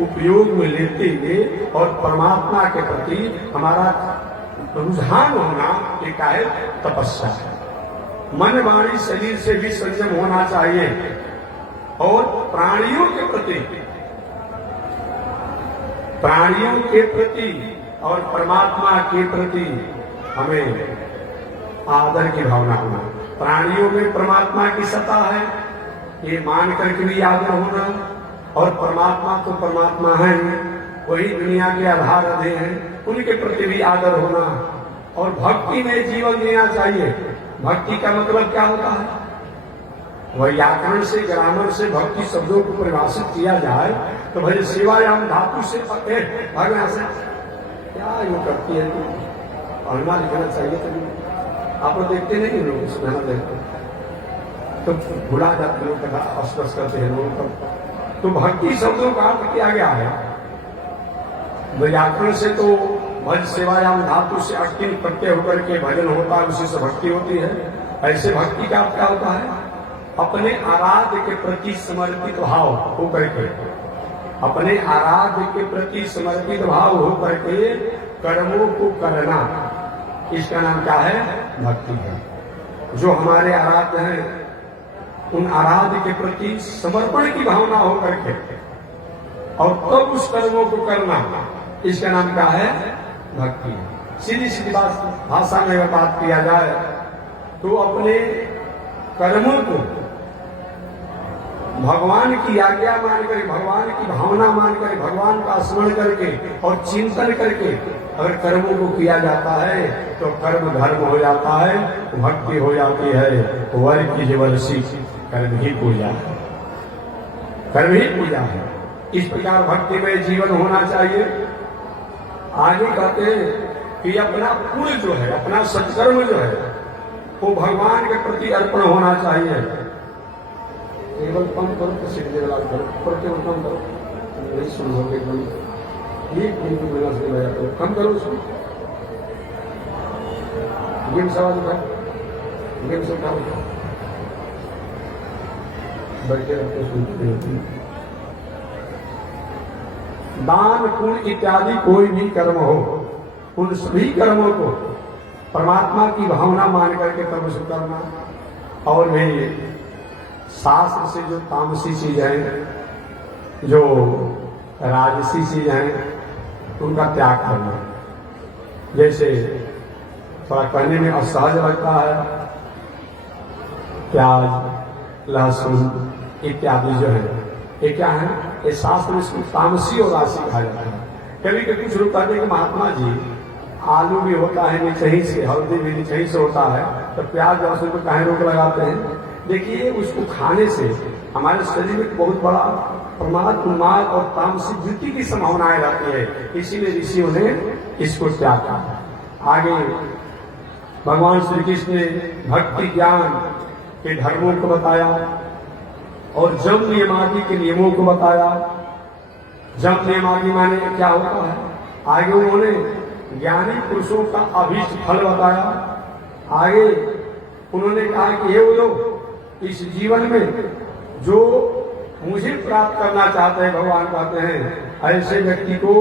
उपयोग में लेते हुए और परमात्मा के प्रति हमारा रुझान होना एक है तपस्या है। मन वाणी शरीर से भी संयम होना चाहिए और प्राणियों के प्रति और परमात्मा के प्रति हमें आदर की भावना होना। प्राणियों में परमात्मा की सत्ता है, ये मान करके भी आदर होना, और परमात्मा तो परमात्मा है, वही दुनिया के आधार अधे हैं, उनके प्रति भी आदर होना। और भक्ति में जीवन जीना चाहिए। भक्ति का मतलब क्या होता है? व्याकरण से, ग्रामर से भक्ति शब्दों को परिभाषित किया जाए तो भाई सेवायाम धातु से भगवान से क्या यूँ करती है तू, पढ़ना लिखना चाहिए। तो आप लोग देखते नहीं लोग, सुनना देखते तो भुला जाते लोग, कथा अस्पष्ट करते हैं लोग। तो भक्ति शब्दों का अर्थ किया गया है व्याकरण से, तो भज सेवायाम धातु से अट्टिन प्रत्यय होकर के भजन होता है, उसी से भक्ति होती है। ऐसे भक्ति का क्या होता है? अपने आराध्य के प्रति समर्पित भाव होकर के, अपने आराध्य के प्रति समर्पित भाव होकर के कर्मों को करना, इसका नाम क्या है? भक्ति है। जो हमारे आराध्य हैं उन आराध्य के प्रति समर्पण की भावना होकर के और तब उस कर्मों को करना, इसका नाम क्या है? भक्ति है। सीधी सीधी बात भाषा में बात किया जाए तो अपने कर्मों को भगवान की आज्ञा मान कर, भगवान की भावना मान कर, भगवान का स्मरण करके और चिंतन करके अगर कर्मों को किया जाता है तो कर्म धर्म हो जाता है, भक्ति हो जाती है। वर की जबरसी कर्म ही पूजा है, कर्म ही पूजा है। इस प्रकार भक्ति में जीवन होना चाहिए। आगे कहते हैं कि अपना पुण्य जो है, अपना सत्कर्म जो है, वो भगवान के प्रति अर्पण होना चाहिए। केवल कम करो तो सीधे वाला करो, केवल कम करो, नहीं सुन हो एकदम एक मिनट मिला से लगा करो, कम करो उसको। गेम सवाल उठा, गेम से उठा, बैठे रहते सुनते रहते। दान पुण्य इत्यादि कोई भी कर्म हो, उन सभी कर्मों को परमात्मा की भावना मान करके कर्म से करना। और भी शास्त्र से जो तामसी चीज है, जो राजसी चीज है, उनका त्याग करना। जैसे थोड़ा कहने में असहज लगता है, प्याज लहसुन इत्यादि जो है, ये क्या है? ये शास्त्र में इसको तामसी और राशि कहा जाता है। कभी कभी कुछ लोग कहते हैं कि महात्मा जी आलू भी होता है नीचे ही से, हल्दी भी नीचे ही से होता है, तो प्याज लहसुन को काहे रोक लगाते हैं? देखिए, उसको खाने से हमारे शरीर में बहुत बड़ा प्रमाद, उन्माद और तामसिक वृत्ति की संभावनाएं रहती है, इसीलिए ऋषियों ने इसको त्यागा। आगे भगवान श्री कृष्ण ने भक्ति ज्ञान के धर्मों को बताया और जम नियमादि के नियमों को बताया। जम नियमादि माने क्या होता है? आगे उन्होंने ज्ञानी पुरुषों का अभीष्ट फल बताया। आगे उन्होंने कहा कि हे वो इस जीवन में जो मुझे प्राप्त करना चाहते हैं, भगवान कहते हैं ऐसे व्यक्ति को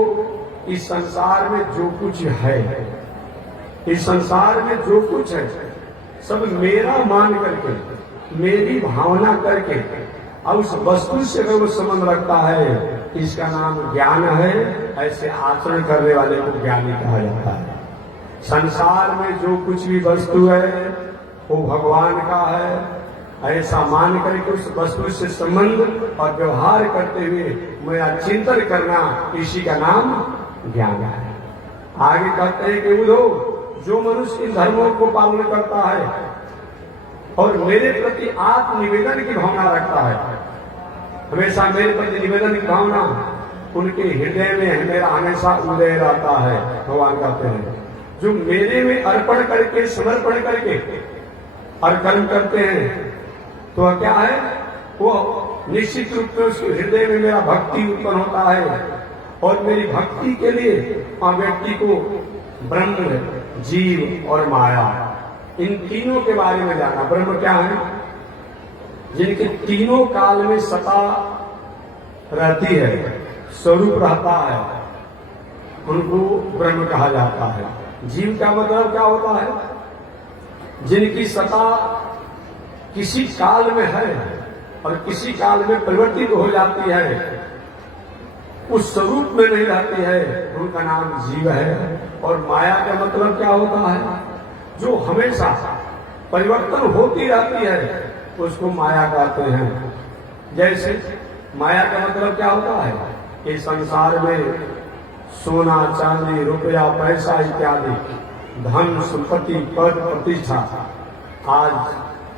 इस संसार में जो कुछ है, इस संसार में जो कुछ है सब मेरा मान करके, मेरी भावना करके और उस वस्तु से अगर वो संबंध रखता है, इसका नाम ज्ञान है। ऐसे आचरण करने वाले को ज्ञानी कहा जाता है। संसार में जो कुछ भी वस्तु है वो भगवान का है, ऐसा मान करके उस वस्तु से संबंध और व्यवहार करते हुए मेरा चिंतन करना, इसी का नाम ज्ञान है। आगे कहते हैं कि वो जो मनुष्य इन धर्मों को पालन करता है और मेरे प्रति आत्मनिवेदन की भावना रखता है, हमेशा मेरे प्रति निवेदन की भावना उनके हृदय में मेरा हमेशा उदय रहता है। भगवान कहते हैं जो मेरे में अर्पण करके, समर्पण करके और कर्म करते हैं तो क्या है? वो निश्चित रूप से उसके हृदय में मेरा भक्ति उत्पन्न होता है और मेरी भक्ति के लिए व्यक्ति को ब्रह्म, जीव और माया, इन तीनों के बारे में जाना। ब्रह्म क्या है? जिनके तीनों काल में सत्ता रहती है, स्वरूप रहता है, उनको ब्रह्म कहा जाता है। जीव का मतलब क्या होता है? जिनकी सत्ता किसी काल में है और किसी काल में परिवर्तित हो जाती है, उस स्वरूप में नहीं रहती है, उनका नाम जीव है। और माया का मतलब क्या होता है? जो हमेशा परिवर्तन होती रहती है, उसको माया कहते हैं। जैसे माया का मतलब क्या होता है कि संसार में सोना, चांदी, रुपया, पैसा इत्यादि, धन, संपत्ति, पद, प्रतिष्ठा। आज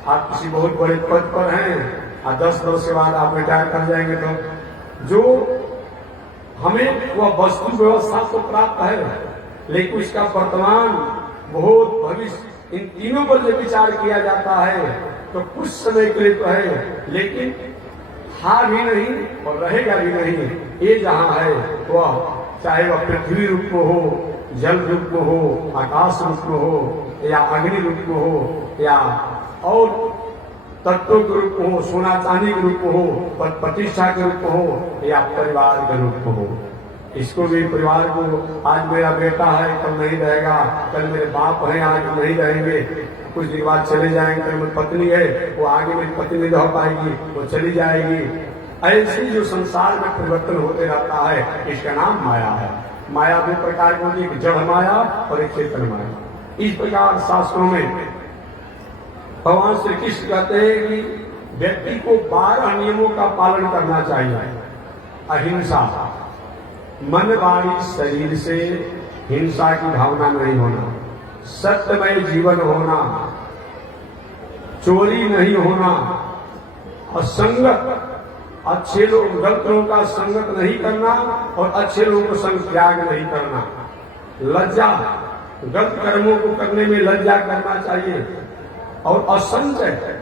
आप किसी बहुत बड़े पद पर हैं और 10 वर्ष के बाद आप रिटायर कर जाएंगे, तो जो हमें वह वस्तु व्यवस्था तो प्राप्त है, लेकिन उसका वर्तमान, भूत, भविष्य, इन तीनों पर जब विचार किया जाता है तो कुछ समय के लिए तो है, लेकिन था भी नहीं और रहेगा भी नहीं। ये जहां है वह, चाहे वह पृथ्वी रूप में हो, जल रूप में हो, आकाश रूप में हो, या अग्नि रूप में हो, या और तत्वों के रूप में हो, सोना चांदी के रूप में हो, प्रतिष्ठा के रूप में हो, या परिवार के रूप में हो। इसको भी परिवार को, आज मेरा बेटा है कल नहीं रहेगा, कल मेरे बाप हैं आज नहीं रहेंगे, कुछ दिन बाद चले जाएंगे, कल मेरी पत्नी है वो आगे मेरी पत्नी नहीं रह पाएगी, वो चली जाएगी। ऐसे जो संसार में परिवर्तन होते रहता है, इसका नाम माया है। माया दो प्रकार की होती है, एक जड़ माया और एक चेतन माया। इस प्रकार शास्त्रों में भगवान श्री कृष्ण कहते हैं कि व्यक्ति को 12 नियमों का पालन करना चाहिए। अहिंसा, मन, वाणी, शरीर से हिंसा की भावना नहीं होना, सत्यमय जीवन होना, चोरी नहीं होना, असंगत, अच्छे लोग, गलत लोगों का संगत नहीं करना और अच्छे लोगों को संग त्याग नहीं करना, लज्जा, गलत कर्मों को करने में लज्जा करना चाहिए, और असंचय,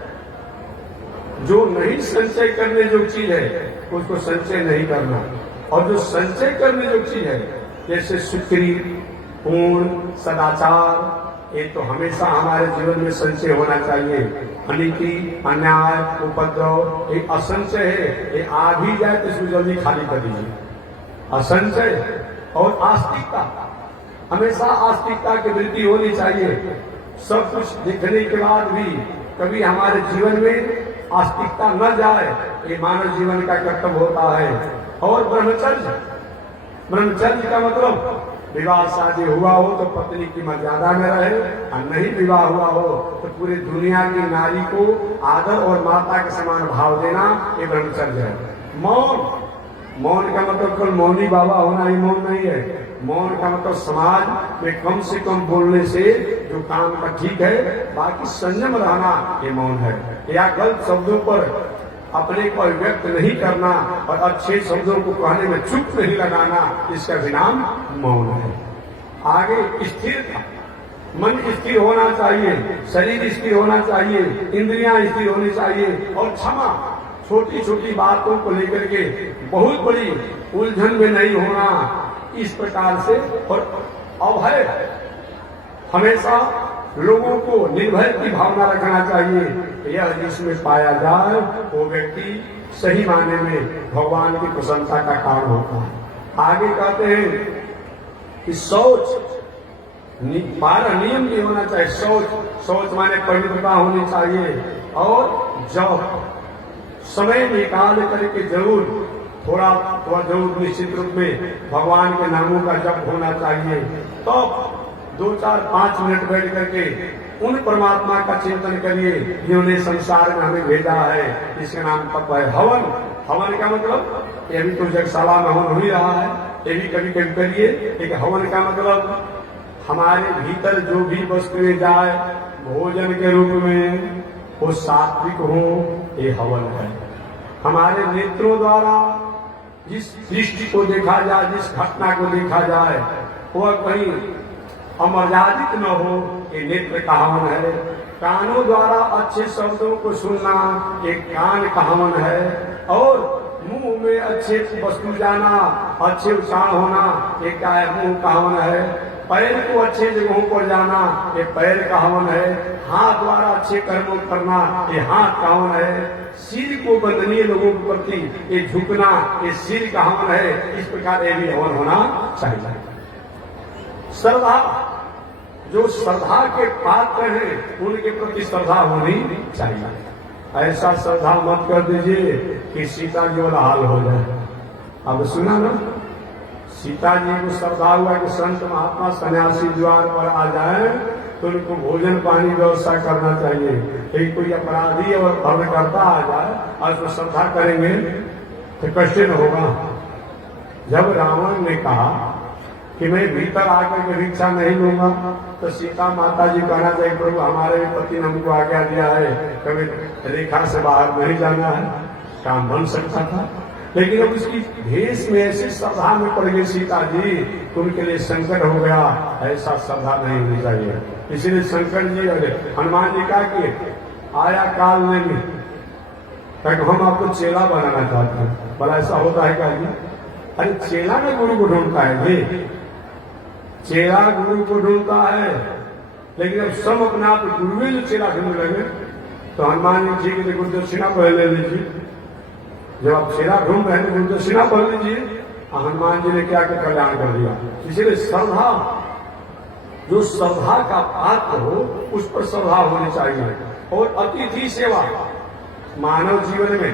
जो नहीं संचय करने जो चीज है उसको संचय नहीं करना, और जो संचय करने जो चीज है जैसे सुक्री, पूर्ण, सदाचार, ये तो हमेशा हमारे जीवन में संचय होना चाहिए। अनिति, अन्याय, उपद्रव, ये असंचय है, ये आ भी जाए तो इसको जल्दी खाली कर दीजिए। असंचय और आस्तिकता, हमेशा आस्तिकता की वृद्धि होनी चाहिए। सब कुछ देखने के बाद भी कभी हमारे जीवन में आस्तिकता न जाए, ये मानव जीवन का कर्तव्य होता है। और ब्रह्मचर्य, ब्रह्मचर्य का मतलब विवाह शादी हुआ हो तो पत्नी की मर्यादा में रहे, और नहीं विवाह हुआ हो तो पूरी दुनिया की नारी को आदर और माता के समान भाव देना, ये ब्रह्मचर्य है। मौन, मौन का मतलब केवल मौनी बाबा होना ही मौन नहीं है। मौन का मतलब समाज में कम से कम बोलने से जो काम का ठीक है, बाकी संयम रहना, ये मौन है। या गलत शब्दों पर अपने को व्यक्त नहीं करना और अच्छे शब्दों को कहने में चुप नहीं लगाना, इसका भी नाम मौन है। आगे स्थिरता, मन स्थिर होना चाहिए, शरीर स्थिर होना चाहिए, इंद्रियां स्थिर होनी चाहिए, और क्षमा, छोटी छोटी बातों को लेकर के बहुत बड़ी उलझन में नहीं होना, इस प्रकार से। और अभय, हमेशा लोगों को निर्भय की भावना रखना चाहिए। यह जिसमें पाया जाए वो व्यक्ति सही माने में भगवान की प्रशंसा का कारण होता है। आगे कहते हैं कि शौच, 12 नियम भी होना चाहिए। शौच माने पवित्रता होनी चाहिए, और जब समय निकाल करके जरूर थोड़ा जरूर निश्चित रूप में भगवान के नामों का जप होना चाहिए। तो 2, 4, 5 मिनट बैठ करके उन परमात्मा का चिंतन करिए जिन्होंने संसार में हमें भेजा है, इसका नाम तप है। हवन, हवन का मतलब ये भी तो जगशाला में हवन हो ही रहा है, ये भी कभी कभी करिए। एक हवन का मतलब हमारे भीतर जो भी वस्तुएं जाए भोजन के रूप में, वो सात्विक हो, ये हवन है। हमारे नेत्रों द्वारा जिस दृष्टि को देखा जाए, जिस घटना को देखा जाए, वह कहीं अमर्यादित न हो, ये नेत्र का हवन है। कानों द्वारा अच्छे शब्दों को सुनना एक कान का हवन है, और मुंह में अच्छे वस्तु जाना, अच्छे उच्चारण होना एक क्या है, मुंह का हवन है। पैर को अच्छे जगहों पर जाना ये पैर का हवन है। हाथ द्वारा अच्छे कर्मों करना ये हाथ का हवन है। सिर को वंदनीय लोगों के प्रति ये झुकना ये सिर का हवन है। इस प्रकार ये भी हवन होना चाहिए। श्रद्धा, जो श्रद्धा के पात्र हैं उनके प्रति श्रद्धा होनी चाहिए। ऐसा श्रद्धा मत कर दीजिए कि सीता जी वाला हाल हो जाए। अब सुना ना, सीता जी को श्रद्धा हुआ कि संत महात्मा सन्यासी द्वार पर आ जाए तो उनको भोजन पानी व्यवस्था करना चाहिए। कहीं कोई अपराधी और धर्मकर्ता आ जाए और उसको श्रद्धा करेंगे तो कष्ट न होगा। जब रावण ने कहा कि मैं भीतर आकर के भिक्षा नहीं लूंगा, तो सीता माता जी कहना चाहिए प्रभु हमारे पति ने हमको आज्ञा दिया है कभी रेखा से बाहर नहीं जाना है, काम बन सकता था। लेकिन अब उसकी भेष में ऐसी श्रद्धा में पड़ गई सीता जी तो उनके लिए संकट हो गया। ऐसा श्रद्धा नहीं होनी चाहिए। इसीलिए शंकर जी और हनुमान जी कहा कि आया काल नहीं, हम आपको चेला बनाना चाहते हैं। भला ऐसा होता है क्या जी? अरे चेला में गुरु को ढूंढता है जी, चेला गुरु को ढूंढता है। लेकिन अब सब अपने आप गुरु में जो चेला ढूंढने लगे तो हनुमान जी की गुरुदक्षिणा पहन ले लीजिए। जब आप चेला ढूंढ रहे हैं गुरुदक्षिणा पहन लीजिए। हनुमान जी ने क्या क्या कल्याण कर दिया। इसीलिए श्रद्धा, जो श्रद्धा का पात्र हो उस पर श्रद्धा होनी चाहिए। और अतिथि सेवा, मानव जीवन में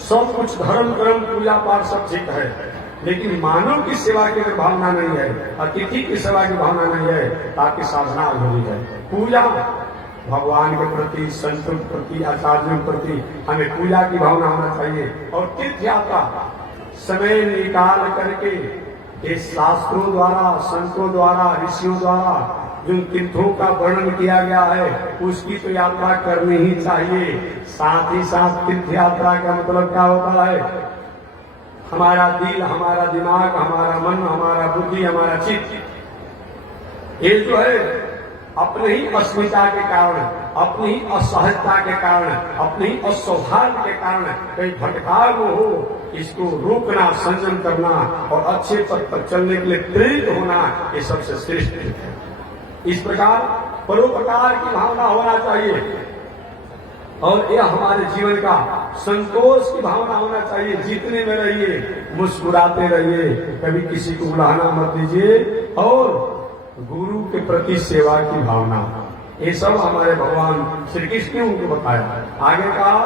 सब कुछ धर्म कर्म पूजा पाठ सब ठीक है, लेकिन मानव की सेवा की अगर भावना नहीं है, अतिथि की सेवा की भावना नहीं है, ताकि साधना अधूरी है। पूजा भगवान के प्रति, संतों के प्रति, आचार्यों के प्रति हमें पूजा की भावना होना चाहिए। और तीर्थ यात्रा समय निकाल करके ये शास्त्रों द्वारा, संतों द्वारा, ऋषियों द्वारा जो तीर्थों का वर्णन किया गया है उसकी तो यात्रा करनी ही चाहिए। साथ ही साथ तीर्थ यात्रा का मतलब क्या होता है? हमारा दिल, हमारा दिमाग, हमारा मन, हमारा बुद्धि, हमारा चित्त, ये जो है अपने ही अस्मिता के कारण, अपनी ही असहजता के कारण, अपनी ही असौभाग्य के कारण कहीं भटकाव हो, इसको रोकना, संयम करना और अच्छे पथ पर चलने के लिए प्रेरित होना, ये सबसे श्रेष्ठ है। इस प्रकार परोपकार की भावना होना चाहिए और यह हमारे जीवन का संतोष की भावना होना चाहिए। जीतने में रहिए, मुस्कुराते रहिए, कभी किसी को उलाहना मत दीजिए और गुरु के प्रति सेवा की भावना, ये सब हमारे भगवान श्री कृष्ण ने उनको बताया। आगे कहा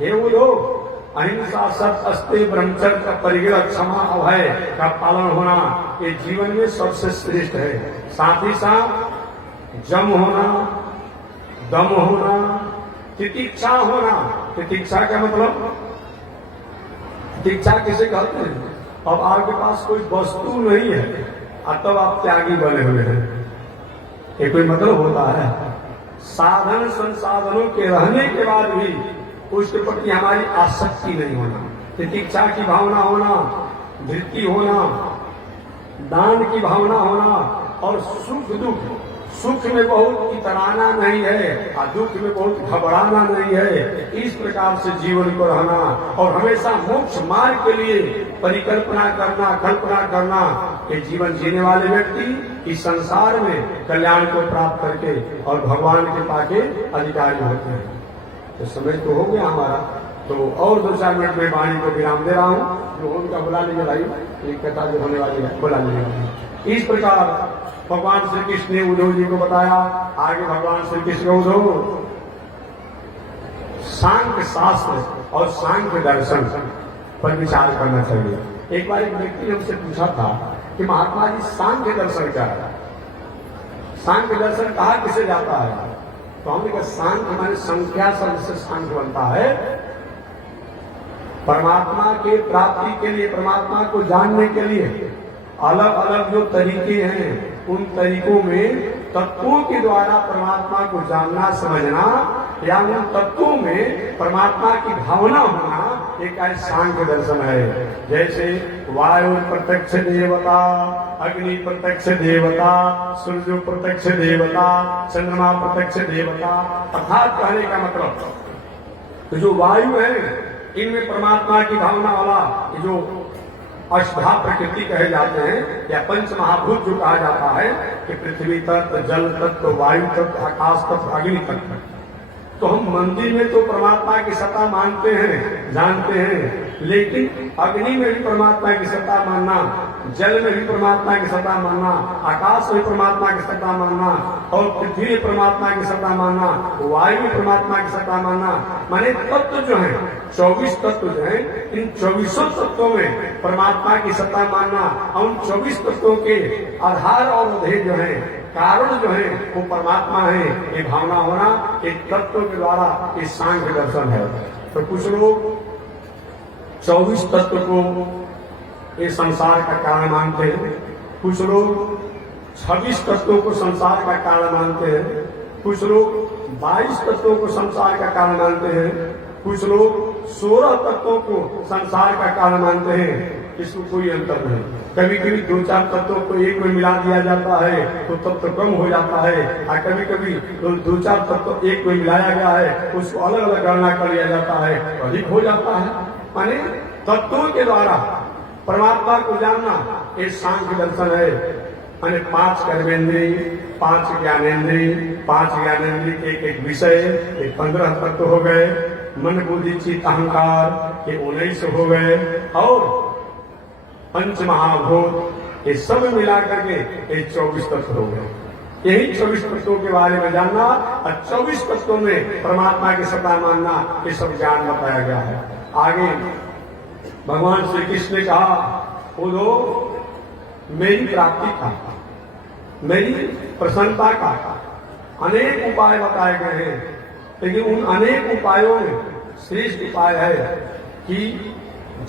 हे वो लोग, अहिंसा, सत्य, अस्ते, ब्रह्मचर्य का परिग्रह, क्षमा, अभय का पालन होना ये जीवन में सबसे श्रेष्ठ है। साथ ही साथ जम होना, दम होना, तितिक्षा होना। तितिक्षा का मतलब, तितिक्षा किसे कहते हैं? अब आपके पास कोई वस्तु नहीं है और तब आप त्यागी बने हुए हैं, ये कोई मतलब होता है? साधन संसाधनों के रहने के बाद भी उसके प्रति हमारी आसक्ति नहीं होना, तितिक्षा की भावना होना, धृति होना, दान की भावना होना और सुख दुख, सुख में बहुत इतराना नहीं है और दुख में बहुत घबराना नहीं है। इस प्रकार से जीवन को रहना और हमेशा मोक्ष मार्ग के लिए परिकल्पना करना, कल्पना करना। ये जीवन जीने वाले व्यक्ति इस संसार में कल्याण को प्राप्त करके और भगवान के पाके अधिकारी होते हैं। तो समय तो हो गया हमारा, तो और 2-4 मिनट में वाणी को विराम दे रहा हूँ। जो उनका बुला लीजिए भाई, एक कथा जो होने वाली है बुला लीजिए। इस प्रकार भगवान श्री कृष्ण ने उद्धव जी को बताया। आगे भगवान श्री कृष्ण को उद्धव सांख्य शास्त्र और सांख्य दर्शन पर विचार करना चाहिए। एक बार एक व्यक्ति ने हमसे पूछा था कि महात्मा जी सांख्य दर्शन क्या है? सांख्य दर्शन कहा किसे जाता है? तो हमने कहा सांख्य हमारे संख्या शब्द से सांख्य बनता है। परमात्मा के प्राप्ति के लिए, परमात्मा को जानने के लिए अलग अलग जो तरीके हैं उन तरीकों में तत्वों के द्वारा परमात्मा को जानना, समझना या उन तत्वों में परमात्मा की भावना होना, एक सांख्य दर्शन है। जैसे वायु प्रत्यक्ष देवता, अग्नि प्रत्यक्ष देवता, सूर्य प्रत्यक्ष देवता, चंद्रमा प्रत्यक्ष देवता। अर्थात कहने का मतलब तो जो वायु है इनमें परमात्मा की भावना वाला ये जो अष्टधा प्रकृति कहे जाते हैं या पंच महाभूत जो कहा जाता है कि पृथ्वी तत्व, जल तत्व, वायु तत्व, आकाश तत्व, अग्नि तत्व। तो हम मंदिर में तो परमात्मा की सत्ता मानते हैं, जानते हैं, लेकिन अग्नि में भी परमात्मा की सत्ता मानना, जल में भी परमात्मा की सत्ता मानना, आकाश में परमात्मा की सत्ता मानना और पृथ्वी में परमात्मा की सत्ता मानना, वायु में परमात्मा की सत्ता मानना, माने तत्व जो है 24 तत्व जो है, इन 24 तत्वों में परमात्मा की सत्ता मानना और उन 24 तत्वों के आधार और अधेय जो है, कारण जो है वो परमात्मा है, ये भावना होना एक तत्व के द्वारा ये सांख्य दर्शन है। तो कुछ लोग 24 तत्व को ये संसार का कारण मानते हैं, कुछ लोग 26 तत्वों को संसार का कारण मानते हैं, कुछ लोग 22 तत्वों को संसार का कारण मानते हैं, कुछ लोग 16 तत्वों को संसार का कारण मानते हैं। इसको कोई अंतर नहीं। कभी कभी 2-4 तत्वों को एक में मिला दिया जाता है तो तत्व कम हो जाता है, और कभी कभी 2-4 तत्व एक में मिलाया गया है उसको अलग अलग गणना कर लिया जाता है तो अधिक हो जाता है। माने तत्वों के द्वारा परमात्मा को जानना एक सांख्य दर्शन है। माने 5 कर्मेंद्रिय, 5 ज्ञानेन्द्रिय, 5 ज्ञानेन्द्रिय एक विषय, एक 15 तत्व हो गए। मन बुद्धि चित्त अहंकार के 19 हो गए और पंच महाभूत ये सब मिला करके ये 24 तत्व हो गए। यही 24 तत्वों के बारे में जानना और 24 तत्वों में परमात्मा की सत्ता मानना, ये सब ज्ञान बताया गया है। आगे भगवान श्री कृष्ण ने कहा वो लोग मेरी प्राप्ति का, मेरी प्रसन्नता का अनेक उपाय बताए गए हैं, लेकिन उन अनेक उपायों में श्रेष्ठ उपाय है कि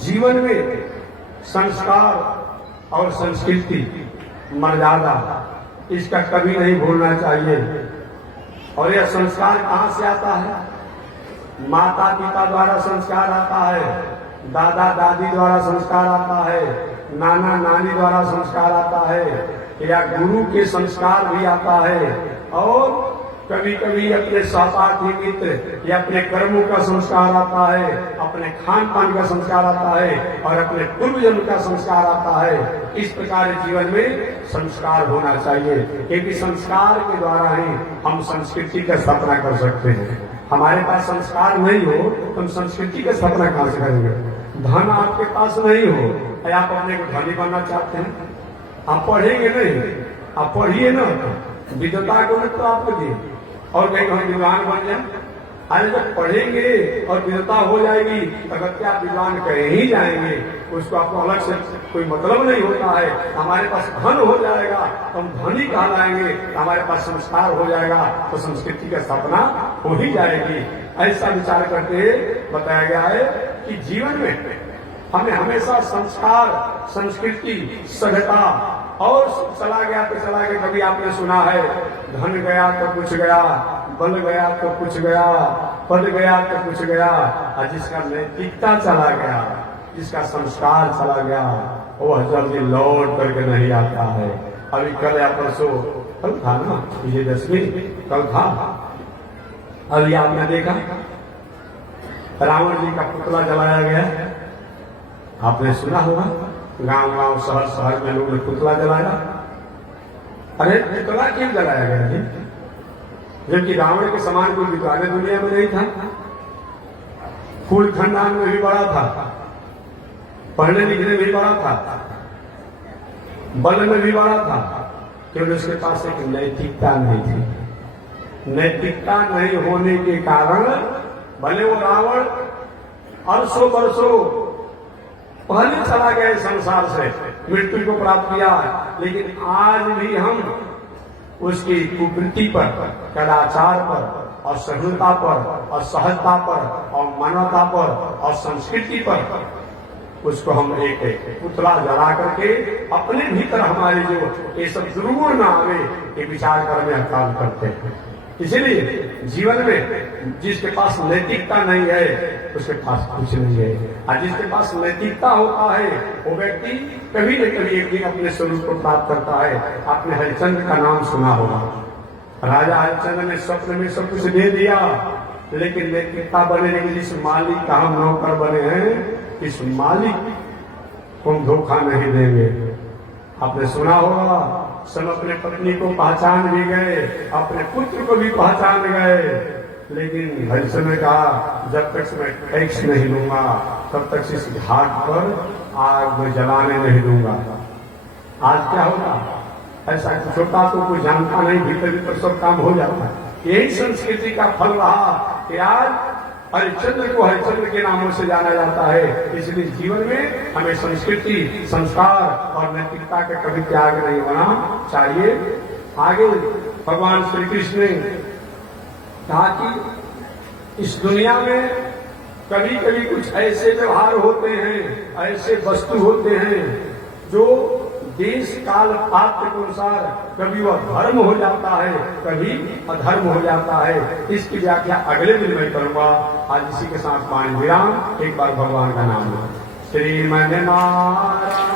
जीवन में संस्कार और संस्कृति, मर्यादा, इसका कभी नहीं भूलना चाहिए। और यह संस्कार कहाँ से आता है? माता पिता द्वारा संस्कार आता है, दादा दादी द्वारा संस्कार आता है, नाना नानी द्वारा संस्कार आता है, या गुरु के संस्कार भी आता है, और कभी कभी अपने सहपाठी मित्र या अपने कर्मों का संस्कार आता है, अपने खान पान का संस्कार आता है और अपने पूर्वजन्म का संस्कार आता है। इस प्रकार जीवन में संस्कार होना चाहिए, क्योंकि संस्कार के द्वारा ही हम संस्कृति का स्थापना कर सकते हैं। हमारे पास संस्कार नहीं हो तो हम संस्कृति का स्थापना कहां से करेंगे? धन आपके पास नहीं हो, आप अपने को धनी बनना चाहते हैं, आप पढ़ेंगे नहीं, आप पढ़िए ना, विद्वता को न तो आपको दिए और कहीं हम विद्वान बन जाए। आज जब पढ़ेंगे और विद्वता हो जाएगी अगर क्या विद्वान कहे ही जाएंगे, उसको आपको अलग से कोई मतलब नहीं होता है। हमारे पास धन हो जाएगा तो हम धनी कहलाएंगे, हमारे पास संस्कार हो जाएगा तो संस्कृति का स्थापना हो ही जाएगी। ऐसा विचार करके बताया गया है कि जीवन में हमें हमेशा संस्कार, संस्कृति, सभ्यता और चला गया तो चला गया। कभी आपने सुना है धन गया तो कुछ गया, बल गया तो कुछ गया, पद गया तो कुछ गया, और जिसका नैतिकता चला गया, जिसका संस्कार चला गया, वह जल्दी लौट करके नहीं आता है। अभी कल या परसों, कल था ना विजयदशमी, कल था, अभी आपने देखा रावण जी का पुतला जलाया गया। आपने सुना होगा गांव गांव शहर शहर में लोग ने पुतला जलाया। अरे पुतला क्यों जलाया गया जी? जबकि रावण के समान कोई विद्वान दुनिया में नहीं था, फूल खानदान में भी बड़ा था, पढ़ने लिखने में भी बड़ा था, बल में भी बड़ा था, क्योंकि उसके पास एक नैतिकता नहीं थी। नैतिकता नहीं होने के कारण भले वो रावण अरसों बरसों पहले चला गया संसार से, मृत्यु को प्राप्त किया, लेकिन आज भी हम उसकी कुवृत्ति पर, कदाचार पर और सह्नता पर और सहजता पर और मानवता पर और संस्कृति पर उसको हम एक पुतला जला करके अपने भीतर हमारे जो ये सब दुर्गुण न आवे ये विचार करने का काम करते हैं। इसीलिए जीवन में जिसके पास नैतिकता नहीं है उसके पास कुछ नहीं है, और जिसके पास नैतिकता होता है वो व्यक्ति कभी न कभी एक दिन अपने स्वरूप को प्राप्त करता है। आपने हरिश्चंद्र का नाम सुना होगा। राजा हरिश्चंद्र ने स्वप्न में सब कुछ दे दिया, लेकिन नैतिकता बनने के लिए इस मालिक का हम नौकर बने हैं, इस मालिक को हम धोखा नहीं देंगे। आपने सुना होगा, सब अपने पत्नी को पहचान भी गए, अपने पुत्र को भी पहचान गए, लेकिन हरिश्चंद्र ने कहा जब तक मैं टैक्स नहीं लूंगा तब तक इस घाट पर आग में जलाने नहीं दूंगा। आज क्या होगा, ऐसा कुछ होता तो कोई जानता नहीं, भीतर भीतर सब काम हो जाता है। यही संस्कृति का फल रहा कि आज हरिश्चंद्र को हरिश्चंद्र के नामों से जाना जाता है। इसलिए जीवन में हमें संस्कृति, संस्कार और नैतिकता का कभी त्याग नहीं होना चाहिए। आगे भगवान श्री कृष्ण ने कहा कि इस दुनिया में कभी कभी कुछ ऐसे व्यवहार होते हैं, ऐसे वस्तु होते हैं जो देश काल पात्र के अनुसार कभी वह धर्म हो जाता है, कभी अधर्म हो जाता है। इसकी व्याख्या अगले दिन मैं करूंगा। आज इसी के साथ पानी विराम। एक बार भगवान का नाम लो। श्रीमन नारायण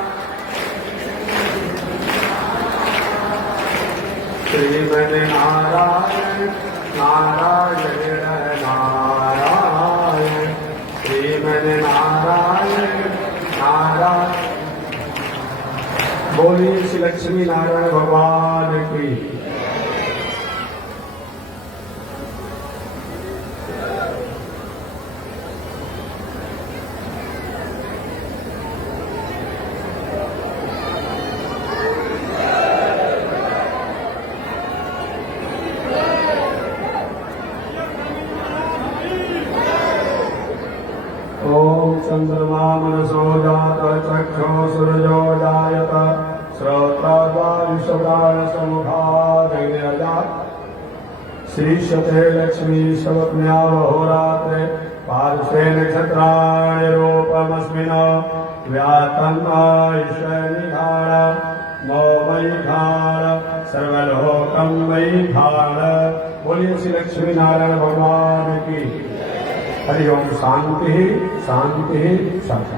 श्रीमन नारायण नारायण नारायण श्रीमन नारायण नारायण। बोलिए श्री लक्ष्मी नारायण भगवान की। ओम चंद्रमा मनसो जात चक्षो सूर्यो जायत श्रोत्रादायुषदाय समुखादजात श्रीशते लक्ष्मी शवज्ञावहोरात्रे पार्श्वे नक्षत्राणि रूपमस्मिन् व्यातन्नायुषनिधान नो मयिधान सर्वलोकं मयिधान। बोलिए श्री लक्ष्मी नारायण भगवान की। हरि ओम। शांति शांति शांति।